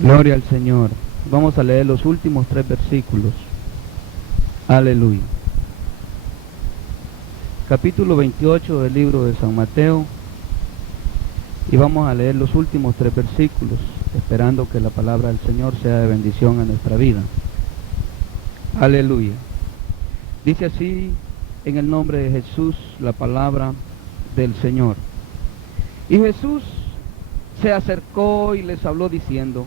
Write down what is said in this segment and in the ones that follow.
Gloria al Señor. Vamos a leer los últimos 3 versículos. Aleluya. Capítulo 28 del libro de San Mateo. Y vamos a leer los últimos 3 versículos, esperando que la palabra del Señor sea de bendición a nuestra vida. Aleluya. Dice así, en el nombre de Jesús, la palabra del Señor. Y Jesús se acercó y les habló diciendo: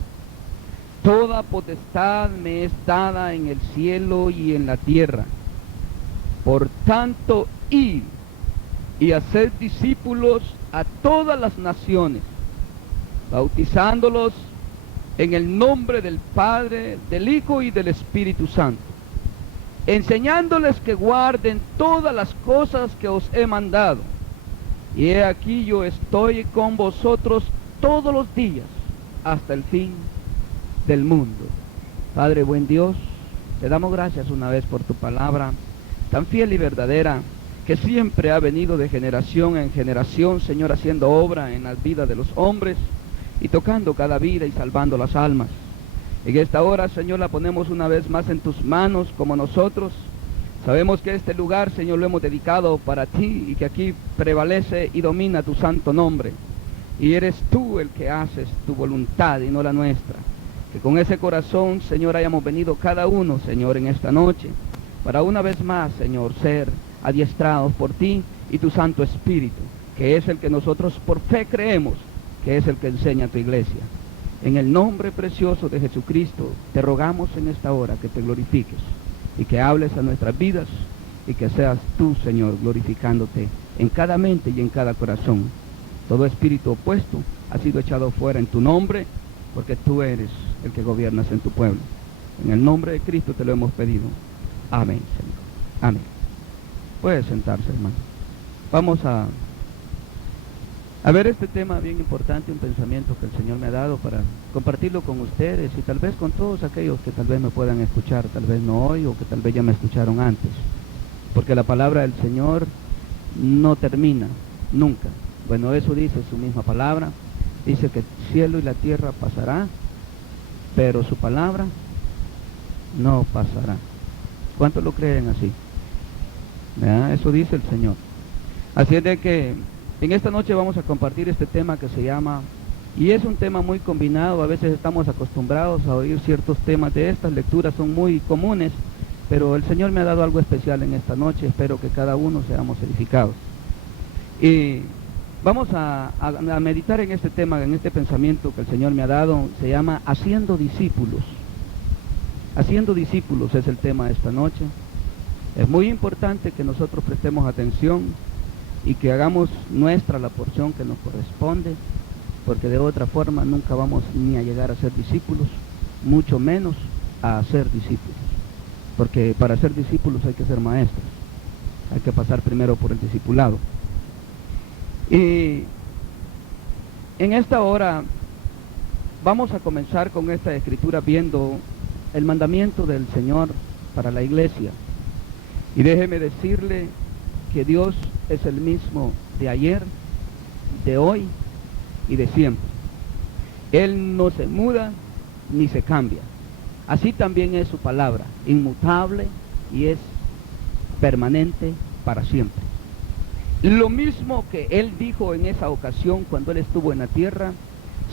toda potestad me es dada en el cielo y en la tierra. Por tanto, id y haced discípulos a todas las naciones, bautizándolos en el nombre del Padre, del Hijo y del Espíritu Santo, enseñándoles que guarden todas las cosas que os he mandado. Y he aquí yo estoy con vosotros todos los días hasta el fin del mundo. Padre buen Dios, te damos gracias una vez por tu palabra tan fiel y verdadera, que siempre ha venido de generación en generación, Señor, haciendo obra en las vidas de los hombres y tocando cada vida y salvando las almas. En esta hora, Señor, la ponemos una vez más en tus manos, como nosotros sabemos que este lugar, Señor, lo hemos dedicado para ti y que aquí prevalece y domina tu santo nombre. Y eres tú el que haces tu voluntad y no la nuestra. Que con ese corazón, Señor, hayamos venido cada uno, Señor, en esta noche, para una vez más, Señor, ser adiestrados por ti y tu Santo Espíritu, que es el que nosotros por fe creemos, que es el que enseña a tu iglesia. En el nombre precioso de Jesucristo, te rogamos en esta hora que te glorifiques y que hables a nuestras vidas y que seas tú, Señor, glorificándote en cada mente y en cada corazón. Todo espíritu opuesto ha sido echado fuera en tu nombre, porque tú eres el que gobiernas en tu pueblo. En el nombre de Cristo te lo hemos pedido. Amén, Señor. Amén. Puede sentarse, hermano. Vamos a ver este tema bien importante, un pensamiento que el Señor me ha dado para compartirlo con ustedes y tal vez con todos aquellos que tal vez me puedan escuchar, tal vez no hoy o que tal vez ya me escucharon antes. Porque la palabra del Señor no termina, nunca. Bueno, eso dice su misma palabra. Dice que el cielo y la tierra pasará, pero su palabra no pasará. ¿Cuántos lo creen así? ¿Verdad? Eso dice el Señor. Así es de que en esta noche vamos a compartir este tema que se llama, y es un tema muy combinado, a veces estamos acostumbrados a oír ciertos temas de estas lecturas, son muy comunes, pero el Señor me ha dado algo especial en esta noche, espero que cada uno seamos edificados. Y vamos a meditar en este tema, en este pensamiento que el Señor me ha dado, se llama Haciendo Discípulos. Haciendo discípulos es el tema de esta noche. Es muy importante que nosotros prestemos atención y que hagamos nuestra la porción que nos corresponde, porque de otra forma nunca vamos ni a llegar a ser discípulos, mucho menos a ser discípulos. Porque para ser discípulos hay que ser maestros, hay que pasar primero por el discipulado. Y en esta hora vamos a comenzar con esta escritura viendo el mandamiento del Señor para la iglesia. Y déjeme decirle que Dios es el mismo de ayer, de hoy y de siempre. Él no se muda ni se cambia. Así también es su palabra, inmutable y es permanente para siempre. Lo mismo que Él dijo en esa ocasión cuando Él estuvo en la tierra,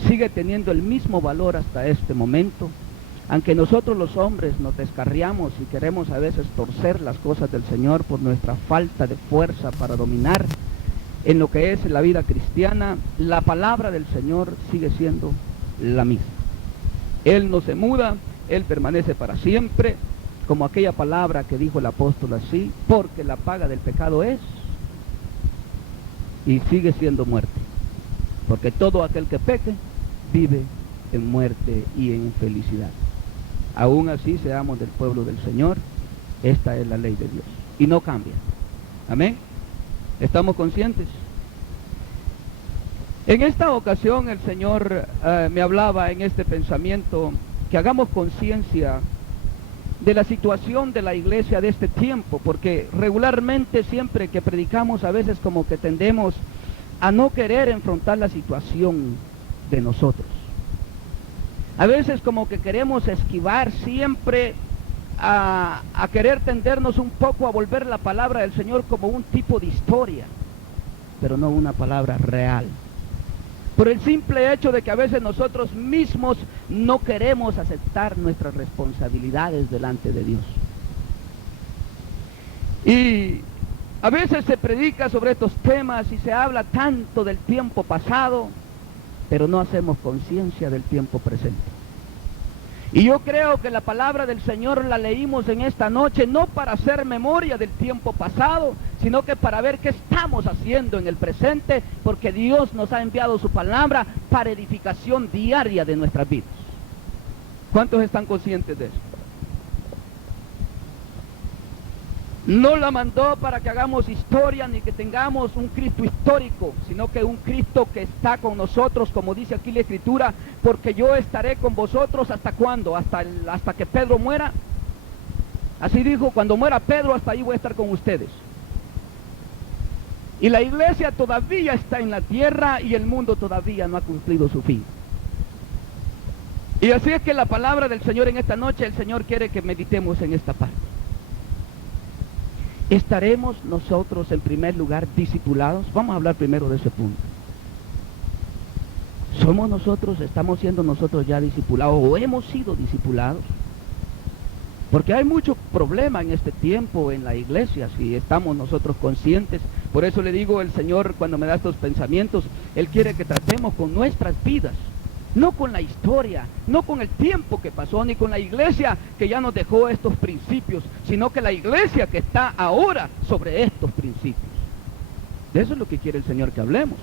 sigue teniendo el mismo valor hasta este momento. Aunque nosotros los hombres nos descarriamos y queremos a veces torcer las cosas del Señor por nuestra falta de fuerza para dominar en lo que es la vida cristiana, la palabra del Señor sigue siendo la misma. Él no se muda, Él permanece para siempre, como aquella palabra que dijo el apóstol así, porque la paga del pecado es y sigue siendo muerte. Porque todo aquel que peque vive en muerte y en infelicidad. Aún así seamos del pueblo del Señor, esta es la ley de Dios y no cambia. Amén. ¿Estamos conscientes? En esta ocasión el Señor me hablaba en este pensamiento que hagamos conciencia de la situación de la iglesia de este tiempo, porque regularmente siempre que predicamos a veces como que tendemos a no querer enfrentar la situación de nosotros. A veces como que queremos esquivar siempre a querer tendernos un poco a volver la palabra del Señor como un tipo de historia, pero no una palabra real. Por el simple hecho de que a veces nosotros mismos no queremos aceptar nuestras responsabilidades delante de Dios. Y a veces se predica sobre estos temas y se habla tanto del tiempo pasado, pero no hacemos conciencia del tiempo presente. Y yo creo que la palabra del Señor la leímos en esta noche no para hacer memoria del tiempo pasado, sino que para ver qué estamos haciendo en el presente, porque Dios nos ha enviado su palabra para edificación diaria de nuestras vidas. ¿Cuántos están conscientes de eso? No la mandó para que hagamos historia ni que tengamos un Cristo histórico, sino que un Cristo que está con nosotros, como dice aquí la Escritura, porque yo estaré con vosotros ¿hasta cuándo? Hasta que Pedro muera. Así dijo, cuando muera Pedro, hasta ahí voy a estar con ustedes. Y la iglesia todavía está en la tierra y el mundo todavía no ha cumplido su fin. Y así es que la palabra del Señor en esta noche, el Señor quiere que meditemos en esta parte. ¿Estaremos nosotros en primer lugar discipulados? Vamos a hablar primero de ese punto. ¿Somos nosotros, estamos siendo nosotros ya discipulados o hemos sido discipulados? Porque hay mucho problema en este tiempo en la iglesia, si estamos nosotros conscientes. Por eso le digo, el Señor cuando me da estos pensamientos, Él quiere que tratemos con nuestras vidas, no con la historia, no con el tiempo que pasó, ni con la iglesia que ya nos dejó estos principios, sino que la iglesia que está ahora sobre estos principios. De eso es lo que quiere el Señor que hablemos,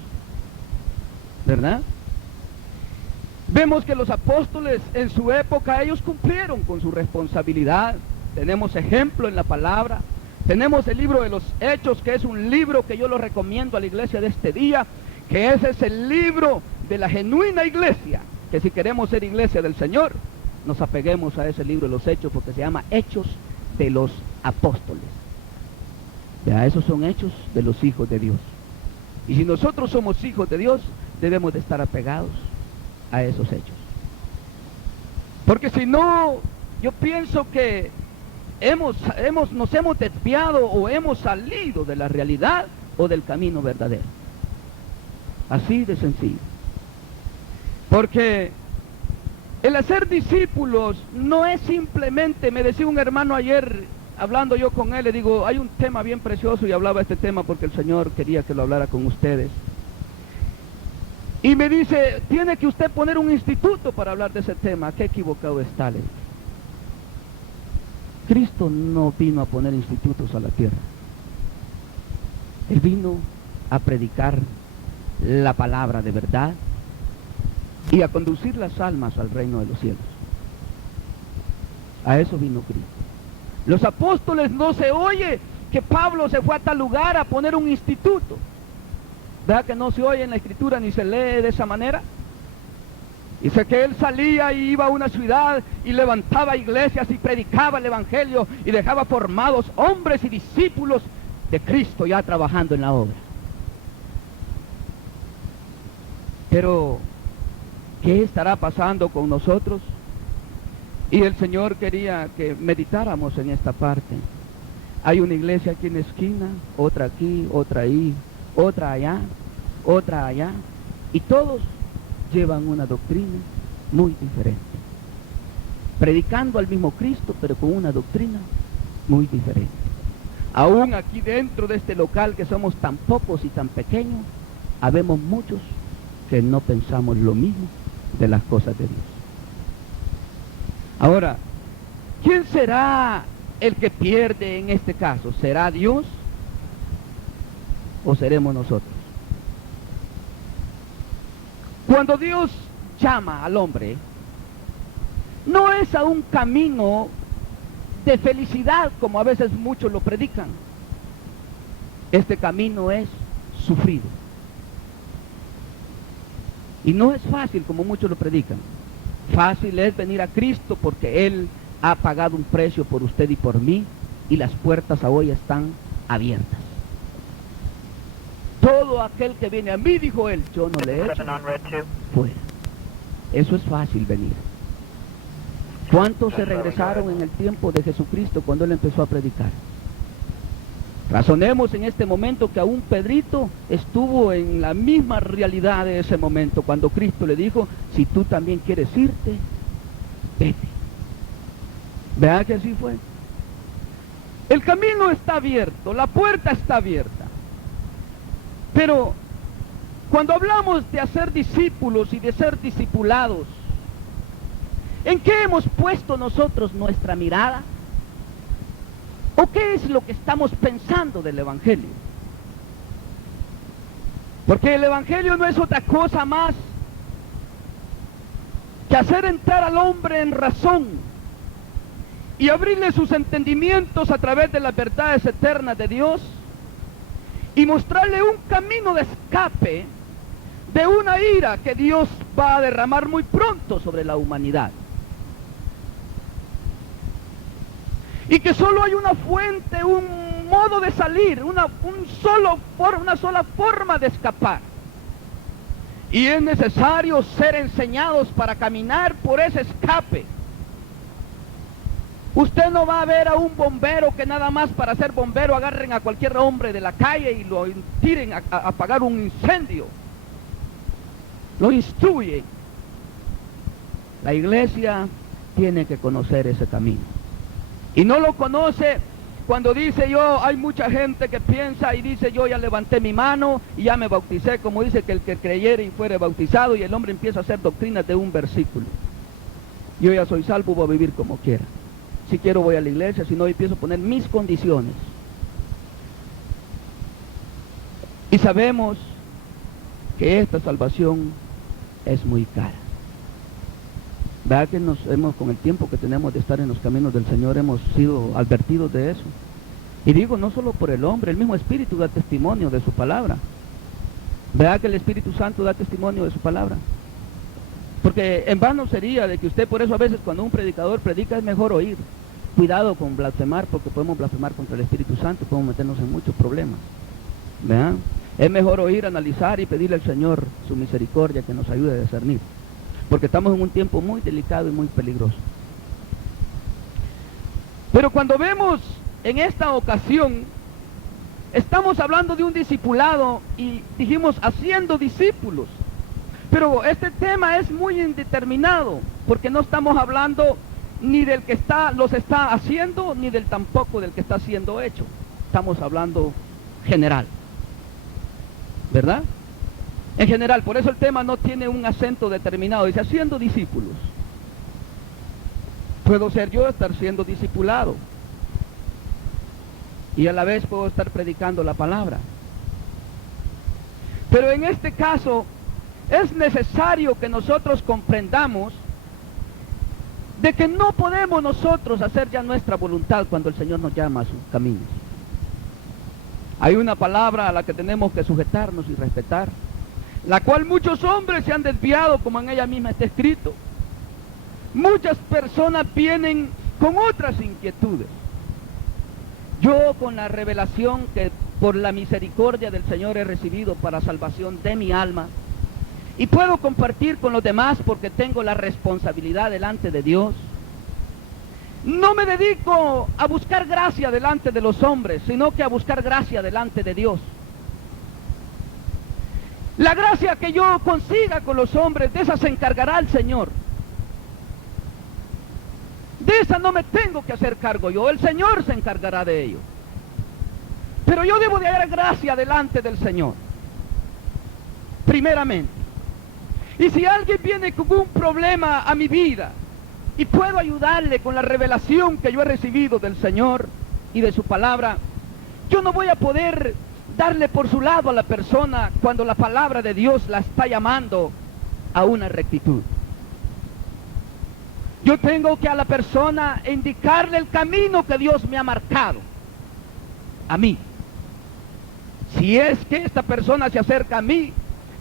¿verdad? Vemos que los apóstoles en su época, ellos cumplieron con su responsabilidad. Tenemos ejemplo en la palabra. Tenemos el libro de los Hechos, que es un libro que yo lo recomiendo a la iglesia de este día, que ese es el libro de la genuina iglesia, que si queremos ser iglesia del Señor, nos apeguemos a ese libro de los Hechos, porque se llama Hechos de los Apóstoles. Ya, esos son hechos de los hijos de Dios. Y si nosotros somos hijos de Dios, debemos de estar apegados a esos hechos. Porque si no, yo pienso que nos hemos desviado o hemos salido de la realidad o del camino verdadero. Así de sencillo. Porque el hacer discípulos no es simplemente, me decía un hermano ayer, hablando yo con él, le digo, hay un tema bien precioso y hablaba este tema porque el Señor quería que lo hablara con ustedes. Y me dice, tiene que usted poner un instituto para hablar de ese tema. Qué equivocado está, le dije. Cristo no vino a poner institutos a la tierra. Él vino a predicar la palabra de verdad y a conducir las almas al reino de los cielos. A eso vino Cristo. Los apóstoles no se oye que Pablo se fue a tal lugar a poner un instituto. ¿Verdad que no se oye en la Escritura ni se lee de esa manera? Dice que él salía y iba a una ciudad y levantaba iglesias y predicaba el Evangelio y dejaba formados hombres y discípulos de Cristo ya trabajando en la obra. Pero, ¿qué estará pasando con nosotros? Y el Señor quería que meditáramos en esta parte. Hay una iglesia aquí en la esquina, otra aquí, otra ahí, otra allá, y todos llevan una doctrina muy diferente, predicando al mismo Cristo, pero con una doctrina muy diferente. Aún aquí dentro de este local que somos tan pocos y tan pequeños, habemos muchos que no pensamos lo mismo de las cosas de Dios. Ahora, ¿quién será el que pierde en este caso? ¿Será Dios o seremos nosotros? Cuando Dios llama al hombre, no es a un camino de felicidad como a veces muchos lo predican. Este camino es sufrido. Y no es fácil como muchos lo predican. Fácil es venir a Cristo porque Él ha pagado un precio por usted y por mí y las puertas hoy están abiertas. Todo aquel que viene a mí, dijo Él, yo no le echo fuera. Eso es fácil venir. ¿Cuántos se regresaron en el tiempo de Jesucristo cuando Él empezó a predicar? Razonemos en este momento que aún Pedrito estuvo en la misma realidad de ese momento, cuando Cristo le dijo, si tú también quieres irte, vete. Vean que así fue. El camino está abierto, la puerta está abierta. Pero cuando hablamos de hacer discípulos y de ser discipulados, ¿en qué hemos puesto nosotros nuestra mirada? ¿O qué es lo que estamos pensando del Evangelio? Porque el Evangelio no es otra cosa más que hacer entrar al hombre en razón y abrirle sus entendimientos a través de las verdades eternas de Dios y mostrarle un camino de escape de una ira que Dios va a derramar muy pronto sobre la humanidad. Y que solo hay una fuente, un modo de salir, una sola forma de escapar. Y es necesario ser enseñados para caminar por ese escape. Usted no va a ver a un bombero que nada más para ser bombero agarren a cualquier hombre de la calle y lo tiren a apagar un incendio. Lo instruyen. La iglesia tiene que conocer ese camino. Y no lo conoce cuando dice yo, hay mucha gente que piensa y dice yo ya levanté mi mano y ya me bauticé, como dice que el que creyere y fuere bautizado, y el hombre empieza a hacer doctrinas de un versículo. Yo ya soy salvo, voy a vivir como quiera. Si quiero voy a la iglesia, si no empiezo a poner mis condiciones. Y sabemos que esta salvación es muy cara. ¿Verdad que con el tiempo que tenemos de estar en los caminos del Señor hemos sido advertidos de eso? Y digo, no solo por el hombre, el mismo Espíritu da testimonio de su palabra. ¿Verdad que el Espíritu Santo da testimonio de su palabra? Porque en vano sería de que usted, por eso a veces cuando un predicador predica es mejor oír. Cuidado con blasfemar, porque podemos blasfemar contra el Espíritu Santo, podemos meternos en muchos problemas. ¿Verdad? Es mejor oír, analizar y pedirle al Señor su misericordia que nos ayude a discernir. Porque estamos en un tiempo muy delicado y muy peligroso. Pero cuando vemos en esta ocasión, estamos hablando de un discipulado y dijimos haciendo discípulos. Pero este tema es muy indeterminado, porque no estamos hablando ni del que los está haciendo, ni del tampoco del que está siendo hecho. Estamos hablando general. ¿Verdad? En general, por eso el tema no tiene un acento determinado, dice haciendo discípulos. Puedo ser yo estar siendo discipulado y a la vez puedo estar predicando la palabra. Pero en este caso es necesario que nosotros comprendamos de que no podemos nosotros hacer ya nuestra voluntad cuando el Señor nos llama a sus caminos. Hay una palabra a la que tenemos que sujetarnos y respetar, la cual muchos hombres se han desviado, como en ella misma está escrito. Muchas personas vienen con otras inquietudes. Yo, con la revelación que por la misericordia del Señor he recibido para salvación de mi alma, y puedo compartir con los demás porque tengo la responsabilidad delante de Dios, no me dedico a buscar gracia delante de los hombres, sino que a buscar gracia delante de Dios. La gracia que yo consiga con los hombres, de esa se encargará el Señor. De esa no me tengo que hacer cargo yo, el Señor se encargará de ello. Pero yo debo de hallar gracia delante del Señor, primeramente. Y si alguien viene con un problema a mi vida y puedo ayudarle con la revelación que yo he recibido del Señor y de su palabra, yo no voy a poder darle por su lado a la persona cuando la palabra de Dios la está llamando a una rectitud. Yo tengo que a la persona indicarle el camino que Dios me ha marcado a mí. Si es que esta persona se acerca a mí,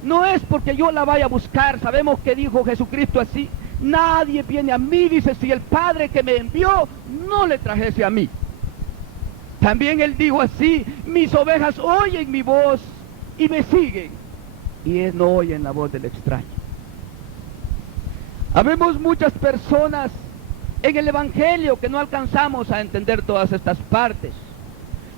no es porque yo la vaya a buscar. Sabemos que dijo Jesucristo así: nadie viene a mí, dice, si el Padre que me envió no le trajese a mí. También Él dijo así: mis ovejas oyen mi voz y me siguen, y no oyen la voz del extraño. Habemos muchas personas en el Evangelio que no alcanzamos a entender todas estas partes.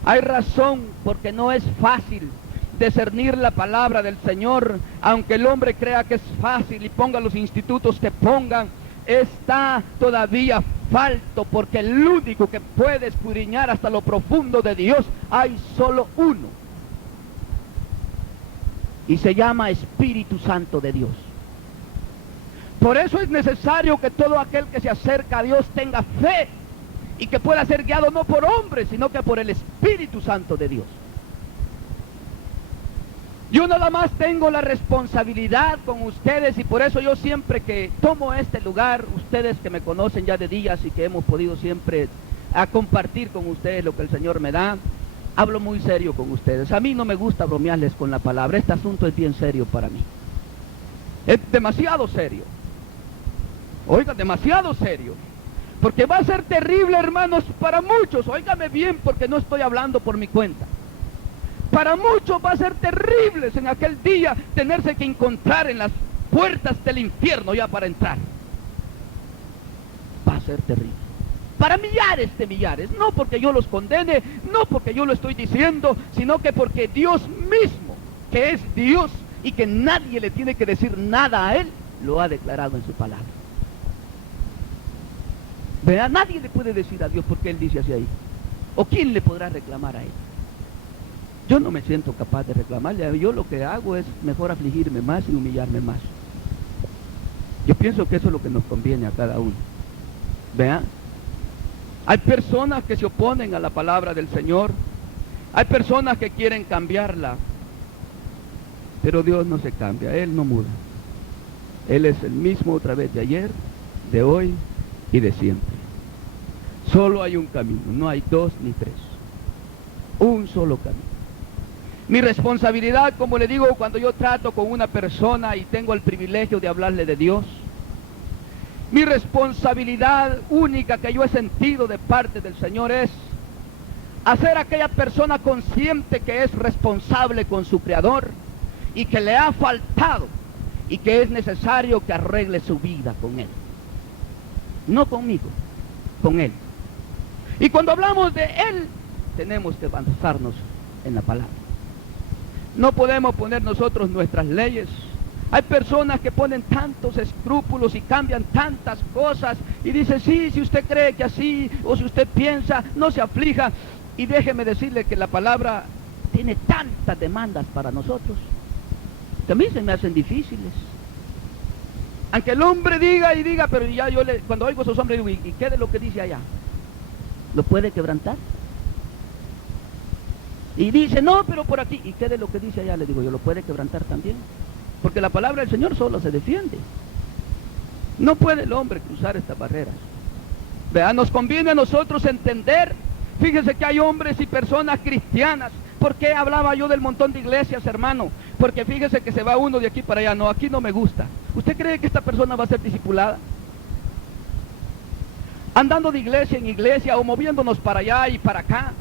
Hay razón porque no es fácil discernir la palabra del Señor, aunque el hombre crea que es fácil y ponga los institutos que pongan, está todavía falto, porque el único que puede escudriñar hasta lo profundo de Dios, hay solo uno, y se llama Espíritu Santo de Dios. Por eso es necesario que todo aquel que se acerca a Dios tenga fe y que pueda ser guiado no por hombres, sino que por el Espíritu Santo de Dios. Yo nada más tengo la responsabilidad con ustedes, y por eso yo siempre que tomo este lugar, ustedes que me conocen ya de días y que hemos podido siempre a compartir con ustedes lo que el Señor me da, hablo muy serio con ustedes. A mí no me gusta bromearles con la palabra. Este asunto es bien serio para mí. Es demasiado serio. Oiga, demasiado serio. Porque va a ser terrible, hermanos, para muchos. Óigame bien, porque no estoy hablando por mi cuenta. Para muchos va a ser terrible en aquel día tenerse que encontrar en las puertas del infierno ya para entrar. Va a ser terrible. Para millares de millares. No porque yo los condene, no porque yo lo estoy diciendo, sino que porque Dios mismo, que es Dios y que nadie le tiene que decir nada a Él, lo ha declarado en su palabra. Vea, nadie le puede decir a Dios por qué Él dice así ahí. ¿O quién le podrá reclamar a Él? Yo no me siento capaz de reclamarle. Yo lo que hago es mejor afligirme más y humillarme más. Yo pienso que eso es lo que nos conviene a cada uno. Vean, hay personas que se oponen a la palabra del Señor. Hay personas que quieren cambiarla. Pero Dios no se cambia, Él no muda. Él es el mismo otra vez de ayer, de hoy y de siempre. Solo hay un camino, no hay dos ni tres. Un solo camino. Mi responsabilidad, como le digo, cuando yo trato con una persona y tengo el privilegio de hablarle de Dios, mi responsabilidad única que yo he sentido de parte del Señor es hacer a aquella persona consciente que es responsable con su Creador y que le ha faltado y que es necesario que arregle su vida con Él. No conmigo, con Él. Y cuando hablamos de Él, tenemos que basarnos en la palabra. No podemos poner nosotros nuestras leyes. Hay personas que ponen tantos escrúpulos y cambian tantas cosas y dicen, sí, si usted cree que así, o si usted piensa, no se aflija. Y déjeme decirle que la palabra tiene tantas demandas para nosotros que a mí se me hacen difíciles. Aunque el hombre diga y diga, pero ya yo cuando oigo a esos hombres digo, ¿y qué de lo que dice allá? ¿Lo puede quebrantar? Y dice, no, pero por aquí. ¿Y qué de lo que dice allá? Le digo, yo, ¿lo puede quebrantar también? Porque la palabra del Señor solo se defiende. No puede el hombre cruzar estas barreras. Vean, nos conviene a nosotros entender. Fíjense que hay hombres y personas cristianas. ¿Por qué hablaba yo del montón de iglesias, hermano? Porque fíjese que se va uno de aquí para allá. No, aquí no me gusta. ¿Usted cree que esta persona va a ser discipulada? Andando de iglesia en iglesia o moviéndonos para allá y para acá.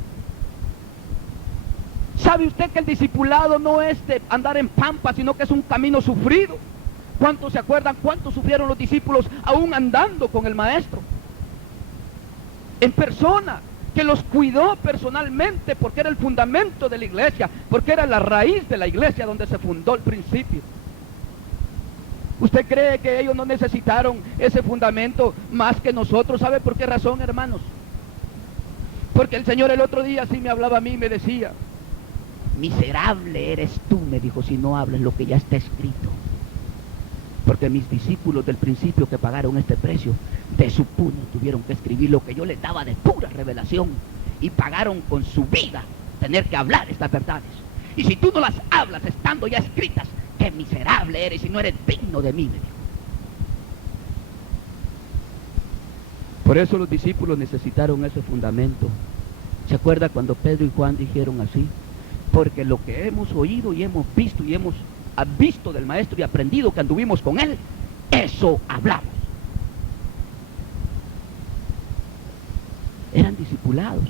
¿Sabe usted que el discipulado no es de andar en pampa, sino que es un camino sufrido? ¿Cuántos se acuerdan cuánto sufrieron los discípulos aún andando con el maestro? En persona, que los cuidó personalmente porque era el fundamento de la iglesia, porque era la raíz de la iglesia donde se fundó el principio. ¿Usted cree que ellos no necesitaron ese fundamento más que nosotros? ¿Sabe por qué razón, hermanos? Porque el Señor el otro día sí me hablaba a mí y me decía, miserable eres tú, me dijo, si no hablas lo que ya está escrito. Porque mis discípulos del principio que pagaron este precio, de su puño tuvieron que escribir lo que yo les daba de pura revelación, y pagaron con su vida tener que hablar estas verdades. Y si tú no las hablas estando ya escritas, qué miserable eres y no eres digno de mí, me dijo. Por eso los discípulos necesitaron ese fundamento. ¿Se acuerda cuando Pedro y Juan dijeron así? Porque lo que hemos oído y hemos visto del maestro y aprendido que anduvimos con él, eso hablamos. Eran discipulados.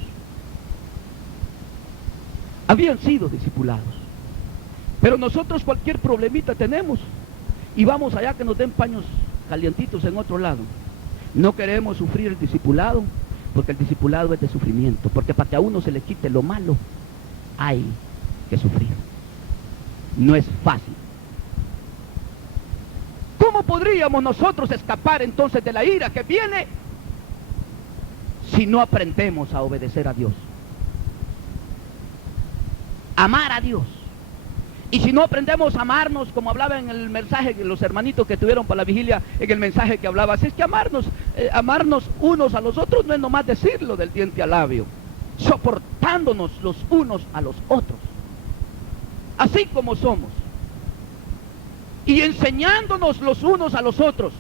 Habían sido discipulados. Pero nosotros cualquier problemita tenemos y vamos allá que nos den paños calientitos en otro lado. No queremos sufrir el discipulado, porque el discipulado es de sufrimiento, porque para que a uno se le quite lo malo, hay que sufrir. No es fácil. ¿Cómo podríamos nosotros escapar entonces de la ira que viene si no aprendemos a obedecer a Dios? Amar a Dios. Y si no aprendemos a amarnos, como hablaba en el mensaje de los hermanitos que tuvieron para la vigilia, en el mensaje que hablaba, así es que amarnos unos a los otros no es nomás decirlo del diente al labio, soportándonos los unos a los otros, así como somos, y enseñándonos los unos a los otros,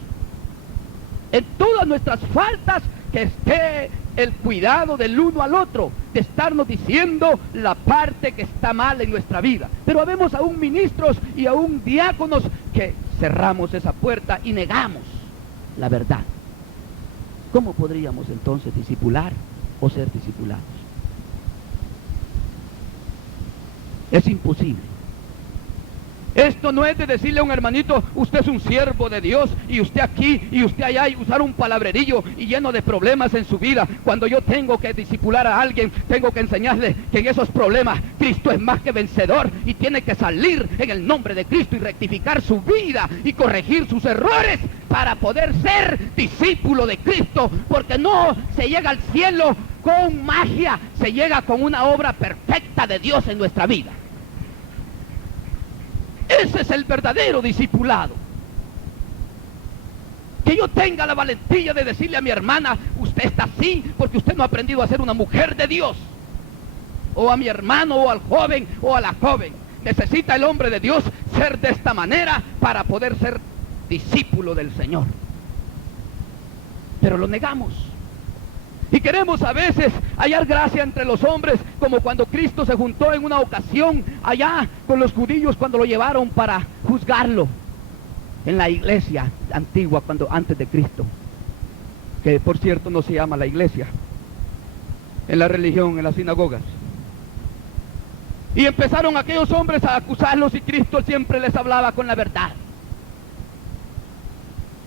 en todas nuestras faltas, que esté el cuidado del uno al otro, de estarnos diciendo la parte que está mal en nuestra vida. Pero habemos aún ministros y aún diáconos que cerramos esa puerta y negamos la verdad. ¿Cómo podríamos entonces discipular o ser discipulados? Es imposible. Esto no es de decirle a un hermanito, usted es un siervo de Dios, y usted aquí, y usted allá, y usar un palabrerillo y lleno de problemas en su vida. Cuando yo tengo que discipular a alguien, tengo que enseñarle que en esos problemas Cristo es más que vencedor, y tiene que salir en el nombre de Cristo y rectificar su vida y corregir sus errores para poder ser discípulo de Cristo, porque no se llega al cielo con magia, se llega con una obra perfecta de Dios en nuestra vida. Ese es el verdadero discipulado. Que yo tenga la valentía de decirle a mi hermana, usted está así porque usted no ha aprendido a ser una mujer de Dios. O a mi hermano, o al joven, o a la joven. Necesita el hombre de Dios ser de esta manera para poder ser discípulo del Señor. Pero lo negamos. Y queremos a veces hallar gracia entre los hombres, como cuando Cristo se juntó en una ocasión allá con los judíos cuando lo llevaron para juzgarlo en la iglesia antigua, antes de Cristo, que por cierto no se llama la iglesia, en la religión, en las sinagogas. Y empezaron aquellos hombres a acusarlos, y Cristo siempre les hablaba con la verdad.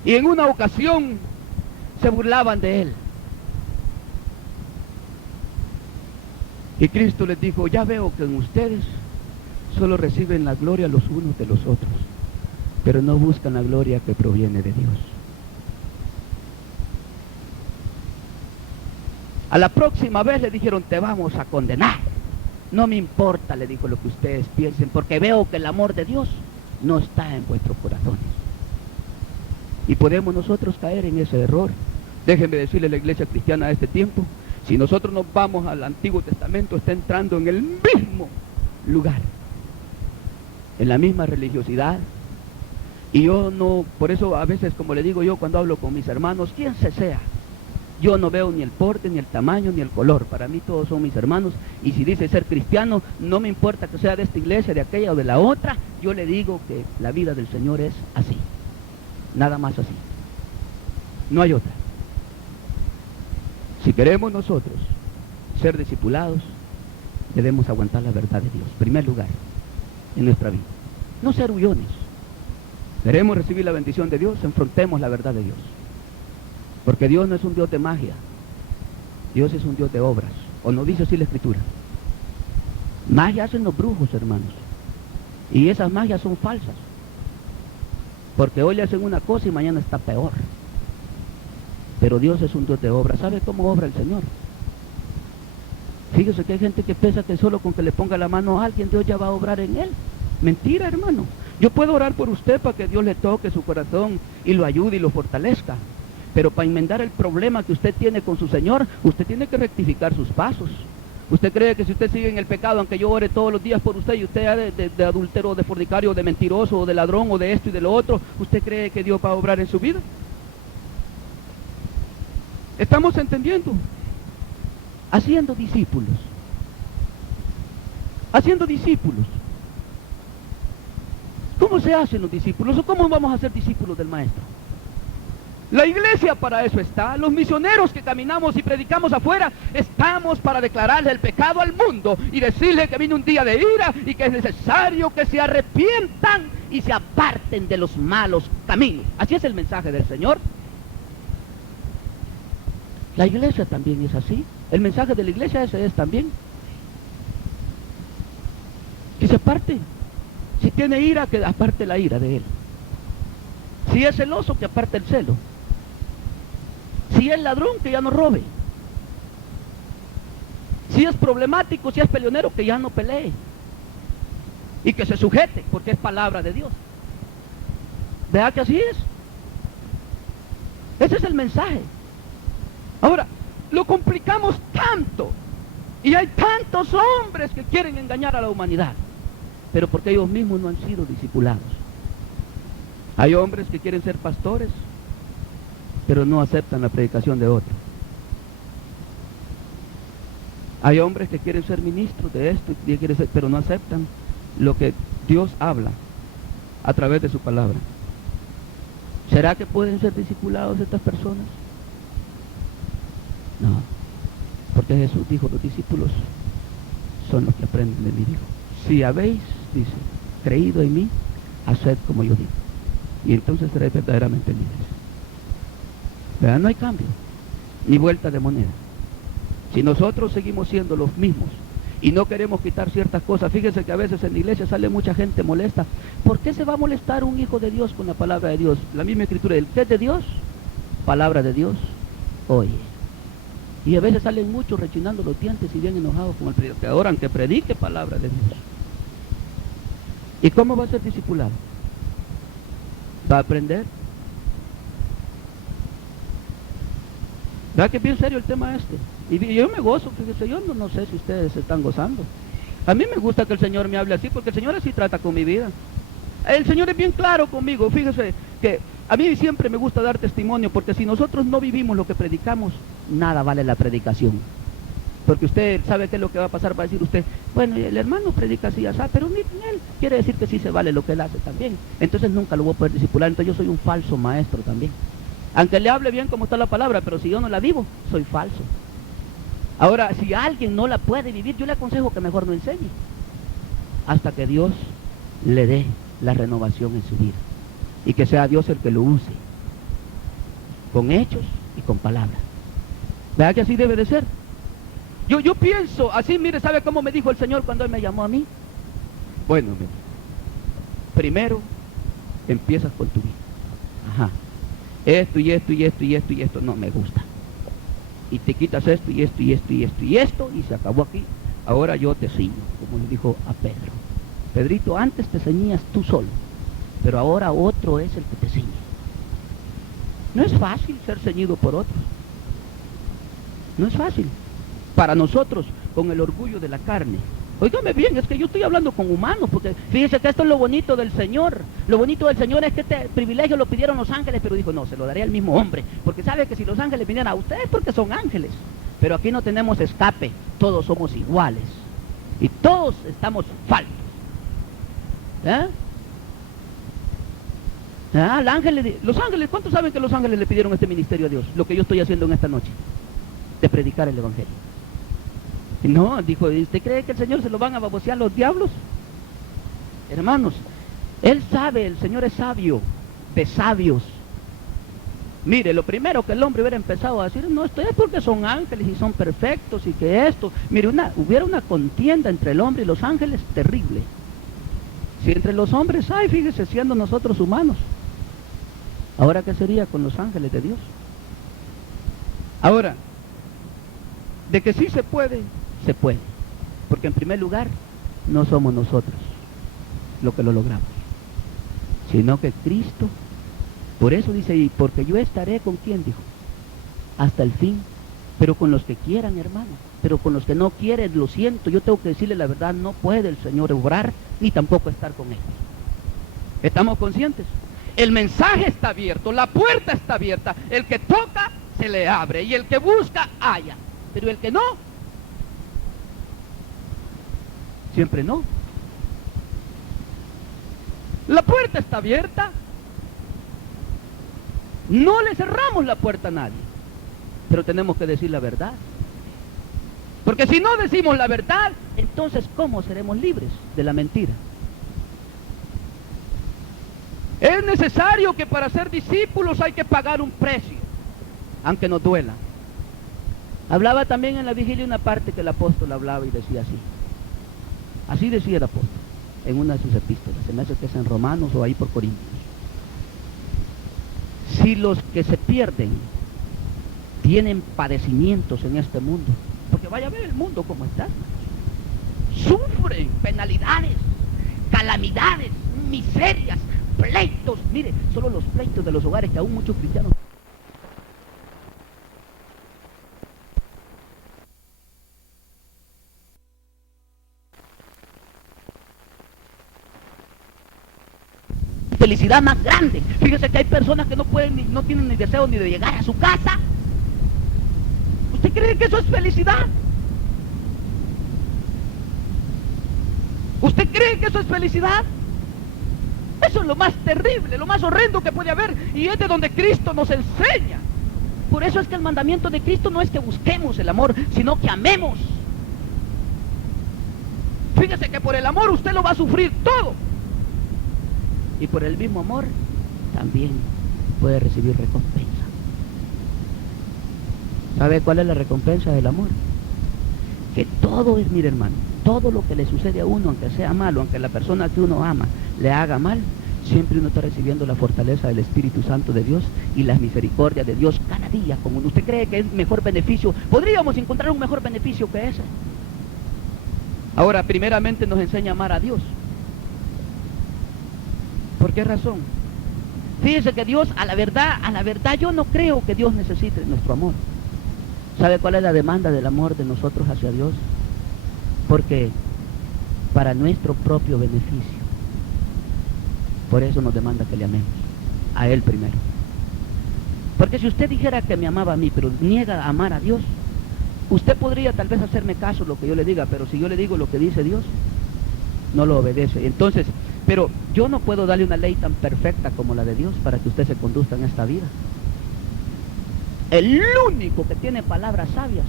Y en una ocasión se burlaban de él. Y Cristo les dijo, ya veo que en ustedes solo reciben la gloria los unos de los otros, pero no buscan la gloria que proviene de Dios. A la próxima vez le dijeron, te vamos a condenar. No me importa, le dijo, lo que ustedes piensen, porque veo que el amor de Dios no está en vuestros corazones. Y podemos nosotros caer en ese error. Déjenme decirle a la iglesia cristiana de este tiempo, si nosotros nos vamos al Antiguo Testamento, está entrando en el mismo lugar, en la misma religiosidad. Y yo no, por eso a veces, como le digo yo cuando hablo con mis hermanos, quien se sea, yo no veo ni el porte, ni el tamaño, ni el color. Para mí todos son mis hermanos, y si dice ser cristiano, no me importa que sea de esta iglesia, de aquella o de la otra. Yo le digo que la vida del Señor es así, nada más así, no hay otra. Si queremos nosotros ser discipulados, debemos aguantar la verdad de Dios, en primer lugar, en nuestra vida. No ser huyones. Queremos recibir la bendición de Dios, enfrentemos la verdad de Dios. Porque Dios no es un Dios de magia, Dios es un Dios de obras. ¿O no dice así la Escritura? Magia hacen los brujos, hermanos. Y esas magias son falsas. Porque hoy le hacen una cosa y mañana está peor. Pero Dios es un Dios de obra. ¿Sabe cómo obra el Señor? Fíjese que hay gente que piensa que solo con que le ponga la mano a alguien, Dios ya va a obrar en él. Mentira, hermano. Yo puedo orar por usted para que Dios le toque su corazón y lo ayude y lo fortalezca. Pero para enmendar el problema que usted tiene con su Señor, usted tiene que rectificar sus pasos. ¿Usted cree que si usted sigue en el pecado, aunque yo ore todos los días por usted, y usted sea de adúltero, de fornicario, de mentiroso, o de ladrón, o de esto y de lo otro, usted cree que Dios va a obrar en su vida? ¿Estamos entendiendo? Haciendo discípulos. Haciendo discípulos. ¿Cómo se hacen los discípulos? ¿O cómo vamos a ser discípulos del Maestro? La iglesia para eso está. Los misioneros que caminamos y predicamos afuera, estamos para declararle el pecado al mundo y decirle que viene un día de ira y que es necesario que se arrepientan y se aparten de los malos caminos. Así es el mensaje del Señor. La iglesia también es así. El mensaje de la iglesia ese es también. Que se aparte. Si tiene ira, que aparte la ira de él. Si es celoso, que aparte el celo. Si es ladrón, que ya no robe. Si es problemático, si es peleonero, que ya no pelee. Y que se sujete, porque es palabra de Dios. ¿Verdad que así es? Ese es el mensaje. Ahora, lo complicamos tanto. Y hay tantos hombres que quieren engañar a la humanidad. Pero porque ellos mismos no han sido discipulados. Hay hombres que quieren ser pastores, pero no aceptan la predicación de otros. Hay hombres que quieren ser ministros de esto, pero no aceptan lo que Dios habla a través de su palabra. ¿Será que pueden ser discipulados estas personas? No, porque Jesús dijo, los discípulos son los que aprenden de mí. Dijo, si habéis, dice, creído en mí, haced como yo digo. Y entonces seréis verdaderamente libres. ¿Verdad? No hay cambio, ni vuelta de moneda. Si nosotros seguimos siendo los mismos y no queremos quitar ciertas cosas, fíjense que a veces en la iglesia sale mucha gente molesta. ¿Por qué se va a molestar un hijo de Dios con la palabra de Dios? La misma escritura, el que es de Dios, palabra de Dios, oye. Y a veces salen muchos rechinando los dientes y bien enojados con el predicador, aunque predique palabra de Dios. ¿Y cómo va a ser discipulado? ¿Va a aprender? ¿Verdad que es bien serio el tema este? Y yo me gozo, fíjese, yo no sé si ustedes se están gozando. A mí me gusta que el Señor me hable así, porque el Señor así trata con mi vida. El Señor es bien claro conmigo, fíjese que a mí siempre me gusta dar testimonio, porque si nosotros no vivimos lo que predicamos, nada vale la predicación. Porque usted sabe qué es lo que va a pasar, va a decir usted, bueno, el hermano predica así, así, pero ni él quiere decir que sí se vale lo que él hace también. Entonces nunca lo voy a poder discipular, entonces yo soy un falso maestro también. Aunque le hable bien como está la palabra, pero si yo no la vivo, soy falso. Ahora, si alguien no la puede vivir, yo le aconsejo que mejor no enseñe, hasta que Dios le dé la renovación en su vida, y que sea Dios el que lo use, con hechos y con palabras. ¿Verdad que así debe de ser? Yo pienso así, mire, ¿sabe cómo me dijo el Señor cuando Él me llamó a mí? Bueno, mire, primero empiezas con tu vida. Ajá. Esto y esto y esto y esto y esto no me gusta. Y te quitas esto y esto y esto y esto y esto y se acabó aquí. Ahora yo te ciño, como le dijo a Pedro. Pedrito, antes te ceñías tú solo, pero ahora otro es el que te ciñe. No es fácil ser ceñido por otros. No es fácil. Para nosotros, con el orgullo de la carne. Óigame bien, es que yo estoy hablando con humanos, porque fíjese que esto es lo bonito del Señor. Lo bonito del Señor es que este privilegio lo pidieron los ángeles, pero dijo, no, se lo daré al mismo hombre, porque sabe que si los ángeles vinieran a ustedes, porque son ángeles. Pero aquí no tenemos escape, todos somos iguales. Y todos estamos faltos. ¿Eh? Los ángeles, ¿cuántos saben que los ángeles le pidieron este ministerio a Dios? Lo que yo estoy haciendo en esta noche, de predicar el evangelio. No, dijo, ¿usted cree que el Señor se lo van a babosear los diablos? Hermanos, Él sabe, el Señor es sabio, de sabios. Mire, lo primero que el hombre hubiera empezado a decir, no, esto es porque son ángeles y son perfectos y que esto. Mire, hubiera una contienda entre el hombre y los ángeles terrible. Si entre los hombres hay, fíjese, siendo nosotros humanos. Ahora, ¿qué sería con los ángeles de Dios? Ahora, de que sí se puede, se puede. Porque en primer lugar, no somos nosotros lo que lo logramos, sino que Cristo. Por eso dice, y porque yo estaré con quién, dijo, hasta el fin, pero con los que quieran, hermano, pero con los que no quieren, lo siento, yo tengo que decirle la verdad, no puede el Señor obrar, ni tampoco estar con ellos. ¿Estamos conscientes? El mensaje está abierto, la puerta está abierta, el que toca, se le abre, y el que busca, halla, pero el que no, siempre no. La puerta está abierta. No le cerramos la puerta a nadie, pero tenemos que decir la verdad. Porque si no decimos la verdad, entonces ¿cómo seremos libres de la mentira? Es necesario que para ser discípulos hay que pagar un precio, aunque nos duela. Hablaba también en la vigilia una parte que el apóstol hablaba y decía así. Así decía el apóstol en una de sus epístolas, se me hace que es en Romanos o ahí por Corintios. Si los que se pierden tienen padecimientos en este mundo, porque vaya a ver el mundo como está, sufren penalidades, calamidades, miserias, pleitos. Mire, solo los pleitos de los hogares que aún muchos cristianos felicidad más grande. Fíjese que hay personas que no pueden, no tienen ni deseo ni de llegar a su casa. ¿Usted cree que eso es felicidad? ¿Usted cree que eso es felicidad? Eso es lo más terrible, lo más horrendo que puede haber, y es de donde Cristo nos enseña. Por eso es que el mandamiento de Cristo no es que busquemos el amor, sino que amemos. Fíjese que por el amor usted lo va a sufrir todo. Y por el mismo amor también puede recibir recompensa. ¿Sabe cuál es la recompensa del amor? Que todo es, mire hermano, todo lo que le sucede a uno, aunque sea malo, aunque la persona que uno ama le haga mal, siempre uno está recibiendo la fortaleza del Espíritu Santo de Dios y las misericordias de Dios cada día con uno. ¿Usted cree que es mejor beneficio? ¿Podríamos encontrar un mejor beneficio que ese? Ahora, primeramente nos enseña a amar a Dios. ¿Por qué razón? Fíjese que Dios, a la verdad, yo no creo que Dios necesite nuestro amor. ¿Sabe cuál es la demanda del amor de nosotros hacia Dios? Porque para nuestro propio beneficio. Por eso nos demanda que le amemos a Él primero. Porque si usted dijera que me amaba a mí, pero niega a amar a Dios, usted podría tal vez hacerme caso lo que yo le diga, pero si yo le digo lo que dice Dios, no lo obedece. Entonces, pero yo no puedo darle una ley tan perfecta como la de Dios para que usted se conduzca en esta vida. El único que tiene palabras sabias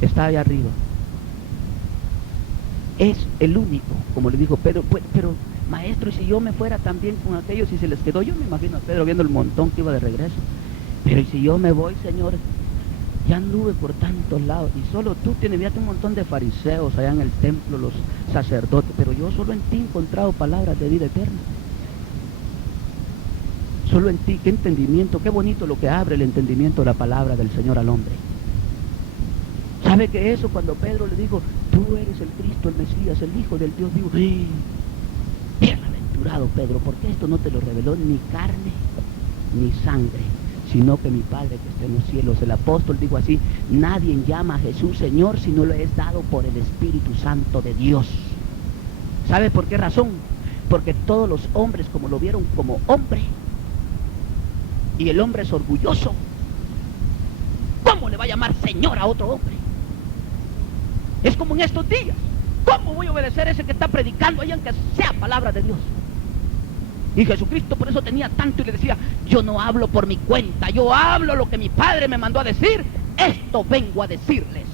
está allá arriba. Es el único, como le dijo Pedro. Pero maestro, y si yo me fuera también con aquellos y se les quedó, yo me imagino a Pedro viendo el montón que iba de regreso. Pero y si yo me voy, Señor, ya anduve por tantos lados y solo tú tienes, un montón de fariseos allá en el templo, los sacerdotes, pero yo solo en ti he encontrado palabras de vida eterna. Solo en ti, qué entendimiento, qué bonito lo que abre el entendimiento de la palabra del Señor al hombre. ¿Sabe que eso cuando Pedro le dijo, tú eres el Cristo, el Mesías, el Hijo del Dios vivo? Bienaventurado Pedro, porque esto no te lo reveló ni carne ni sangre, sino que mi Padre que está en los cielos. El apóstol dijo así, nadie llama a Jesús Señor si no lo es dado por el Espíritu Santo de Dios. ¿Sabe por qué razón? Porque todos los hombres, como lo vieron como hombre, y el hombre es orgulloso, ¿cómo le va a llamar Señor a otro hombre? Es como en estos días, ¿cómo voy a obedecer a ese que está predicando ahí aunque sea palabra de Dios? Y Jesucristo por eso tenía tanto y le decía, yo no hablo por mi cuenta, yo hablo lo que mi Padre me mandó a decir, esto vengo a decirles.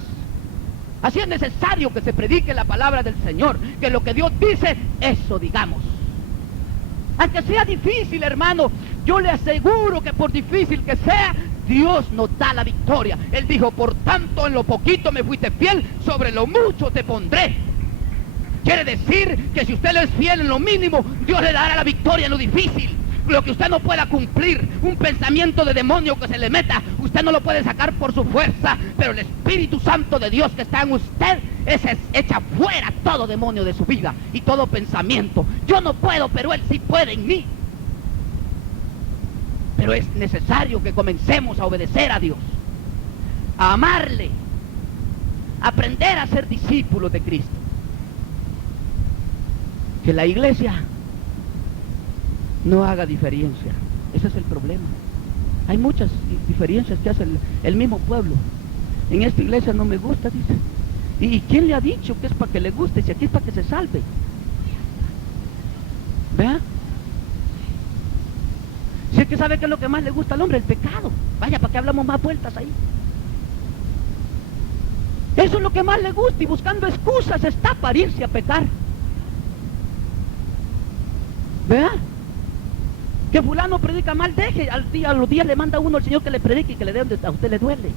Así es necesario que se predique la palabra del Señor, que lo que Dios dice, eso digamos. Aunque sea difícil, hermano, yo le aseguro que por difícil que sea, Dios nos da la victoria. Él dijo, por tanto en lo poquito me fuiste fiel, sobre lo mucho te pondré. Quiere decir que si usted le es fiel en lo mínimo, Dios le dará la victoria en lo difícil. Lo que usted no pueda cumplir, un pensamiento de demonio que se le meta, usted no lo puede sacar por su fuerza, pero el Espíritu Santo de Dios que está en usted, ese echa fuera todo demonio de su vida y todo pensamiento. Yo no puedo, pero Él sí puede en mí. Pero es necesario que comencemos a obedecer a Dios, a amarle, a aprender a ser discípulos de Cristo. Que la iglesia no haga diferencia. Ese es el problema. Hay muchas diferencias que hace el mismo pueblo. En esta iglesia no me gusta, dice. ¿Y quién le ha dicho que es para que le guste? Si aquí es para que se salve. ¿Vea? Si es que sabe que es lo que más le gusta al hombre, el pecado. Vaya, ¿para qué hablamos más vueltas ahí? Eso es lo que más le gusta y buscando excusas está para irse a pecar. ¿Vea? Que fulano predica mal, deje, a los días le manda uno al Señor que le predique y que le dé donde a usted le duele,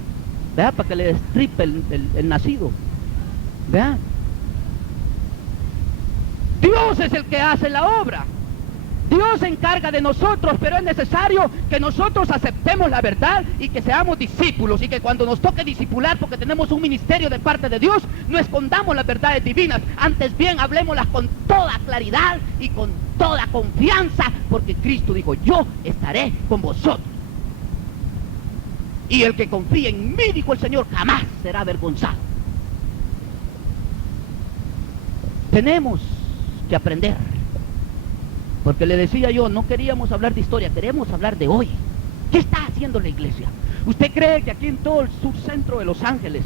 ¿verdad? Para que le destripe el nacido, ¿verdad? Dios es el que hace la obra. Dios se encarga de nosotros, pero es necesario que nosotros aceptemos la verdad y que seamos discípulos, y que cuando nos toque discipular, porque tenemos un ministerio de parte de Dios, no escondamos las verdades divinas, antes bien hablemoslas con toda claridad y con toda confianza, porque Cristo dijo: yo estaré con vosotros. Y el que confíe en mí, dijo el Señor, jamás será avergonzado. Tenemos que aprender. Porque le decía yo, no queríamos hablar de historia, queremos hablar de hoy. ¿Qué está haciendo la iglesia? ¿Usted cree que aquí en todo el sur centro de Los Ángeles,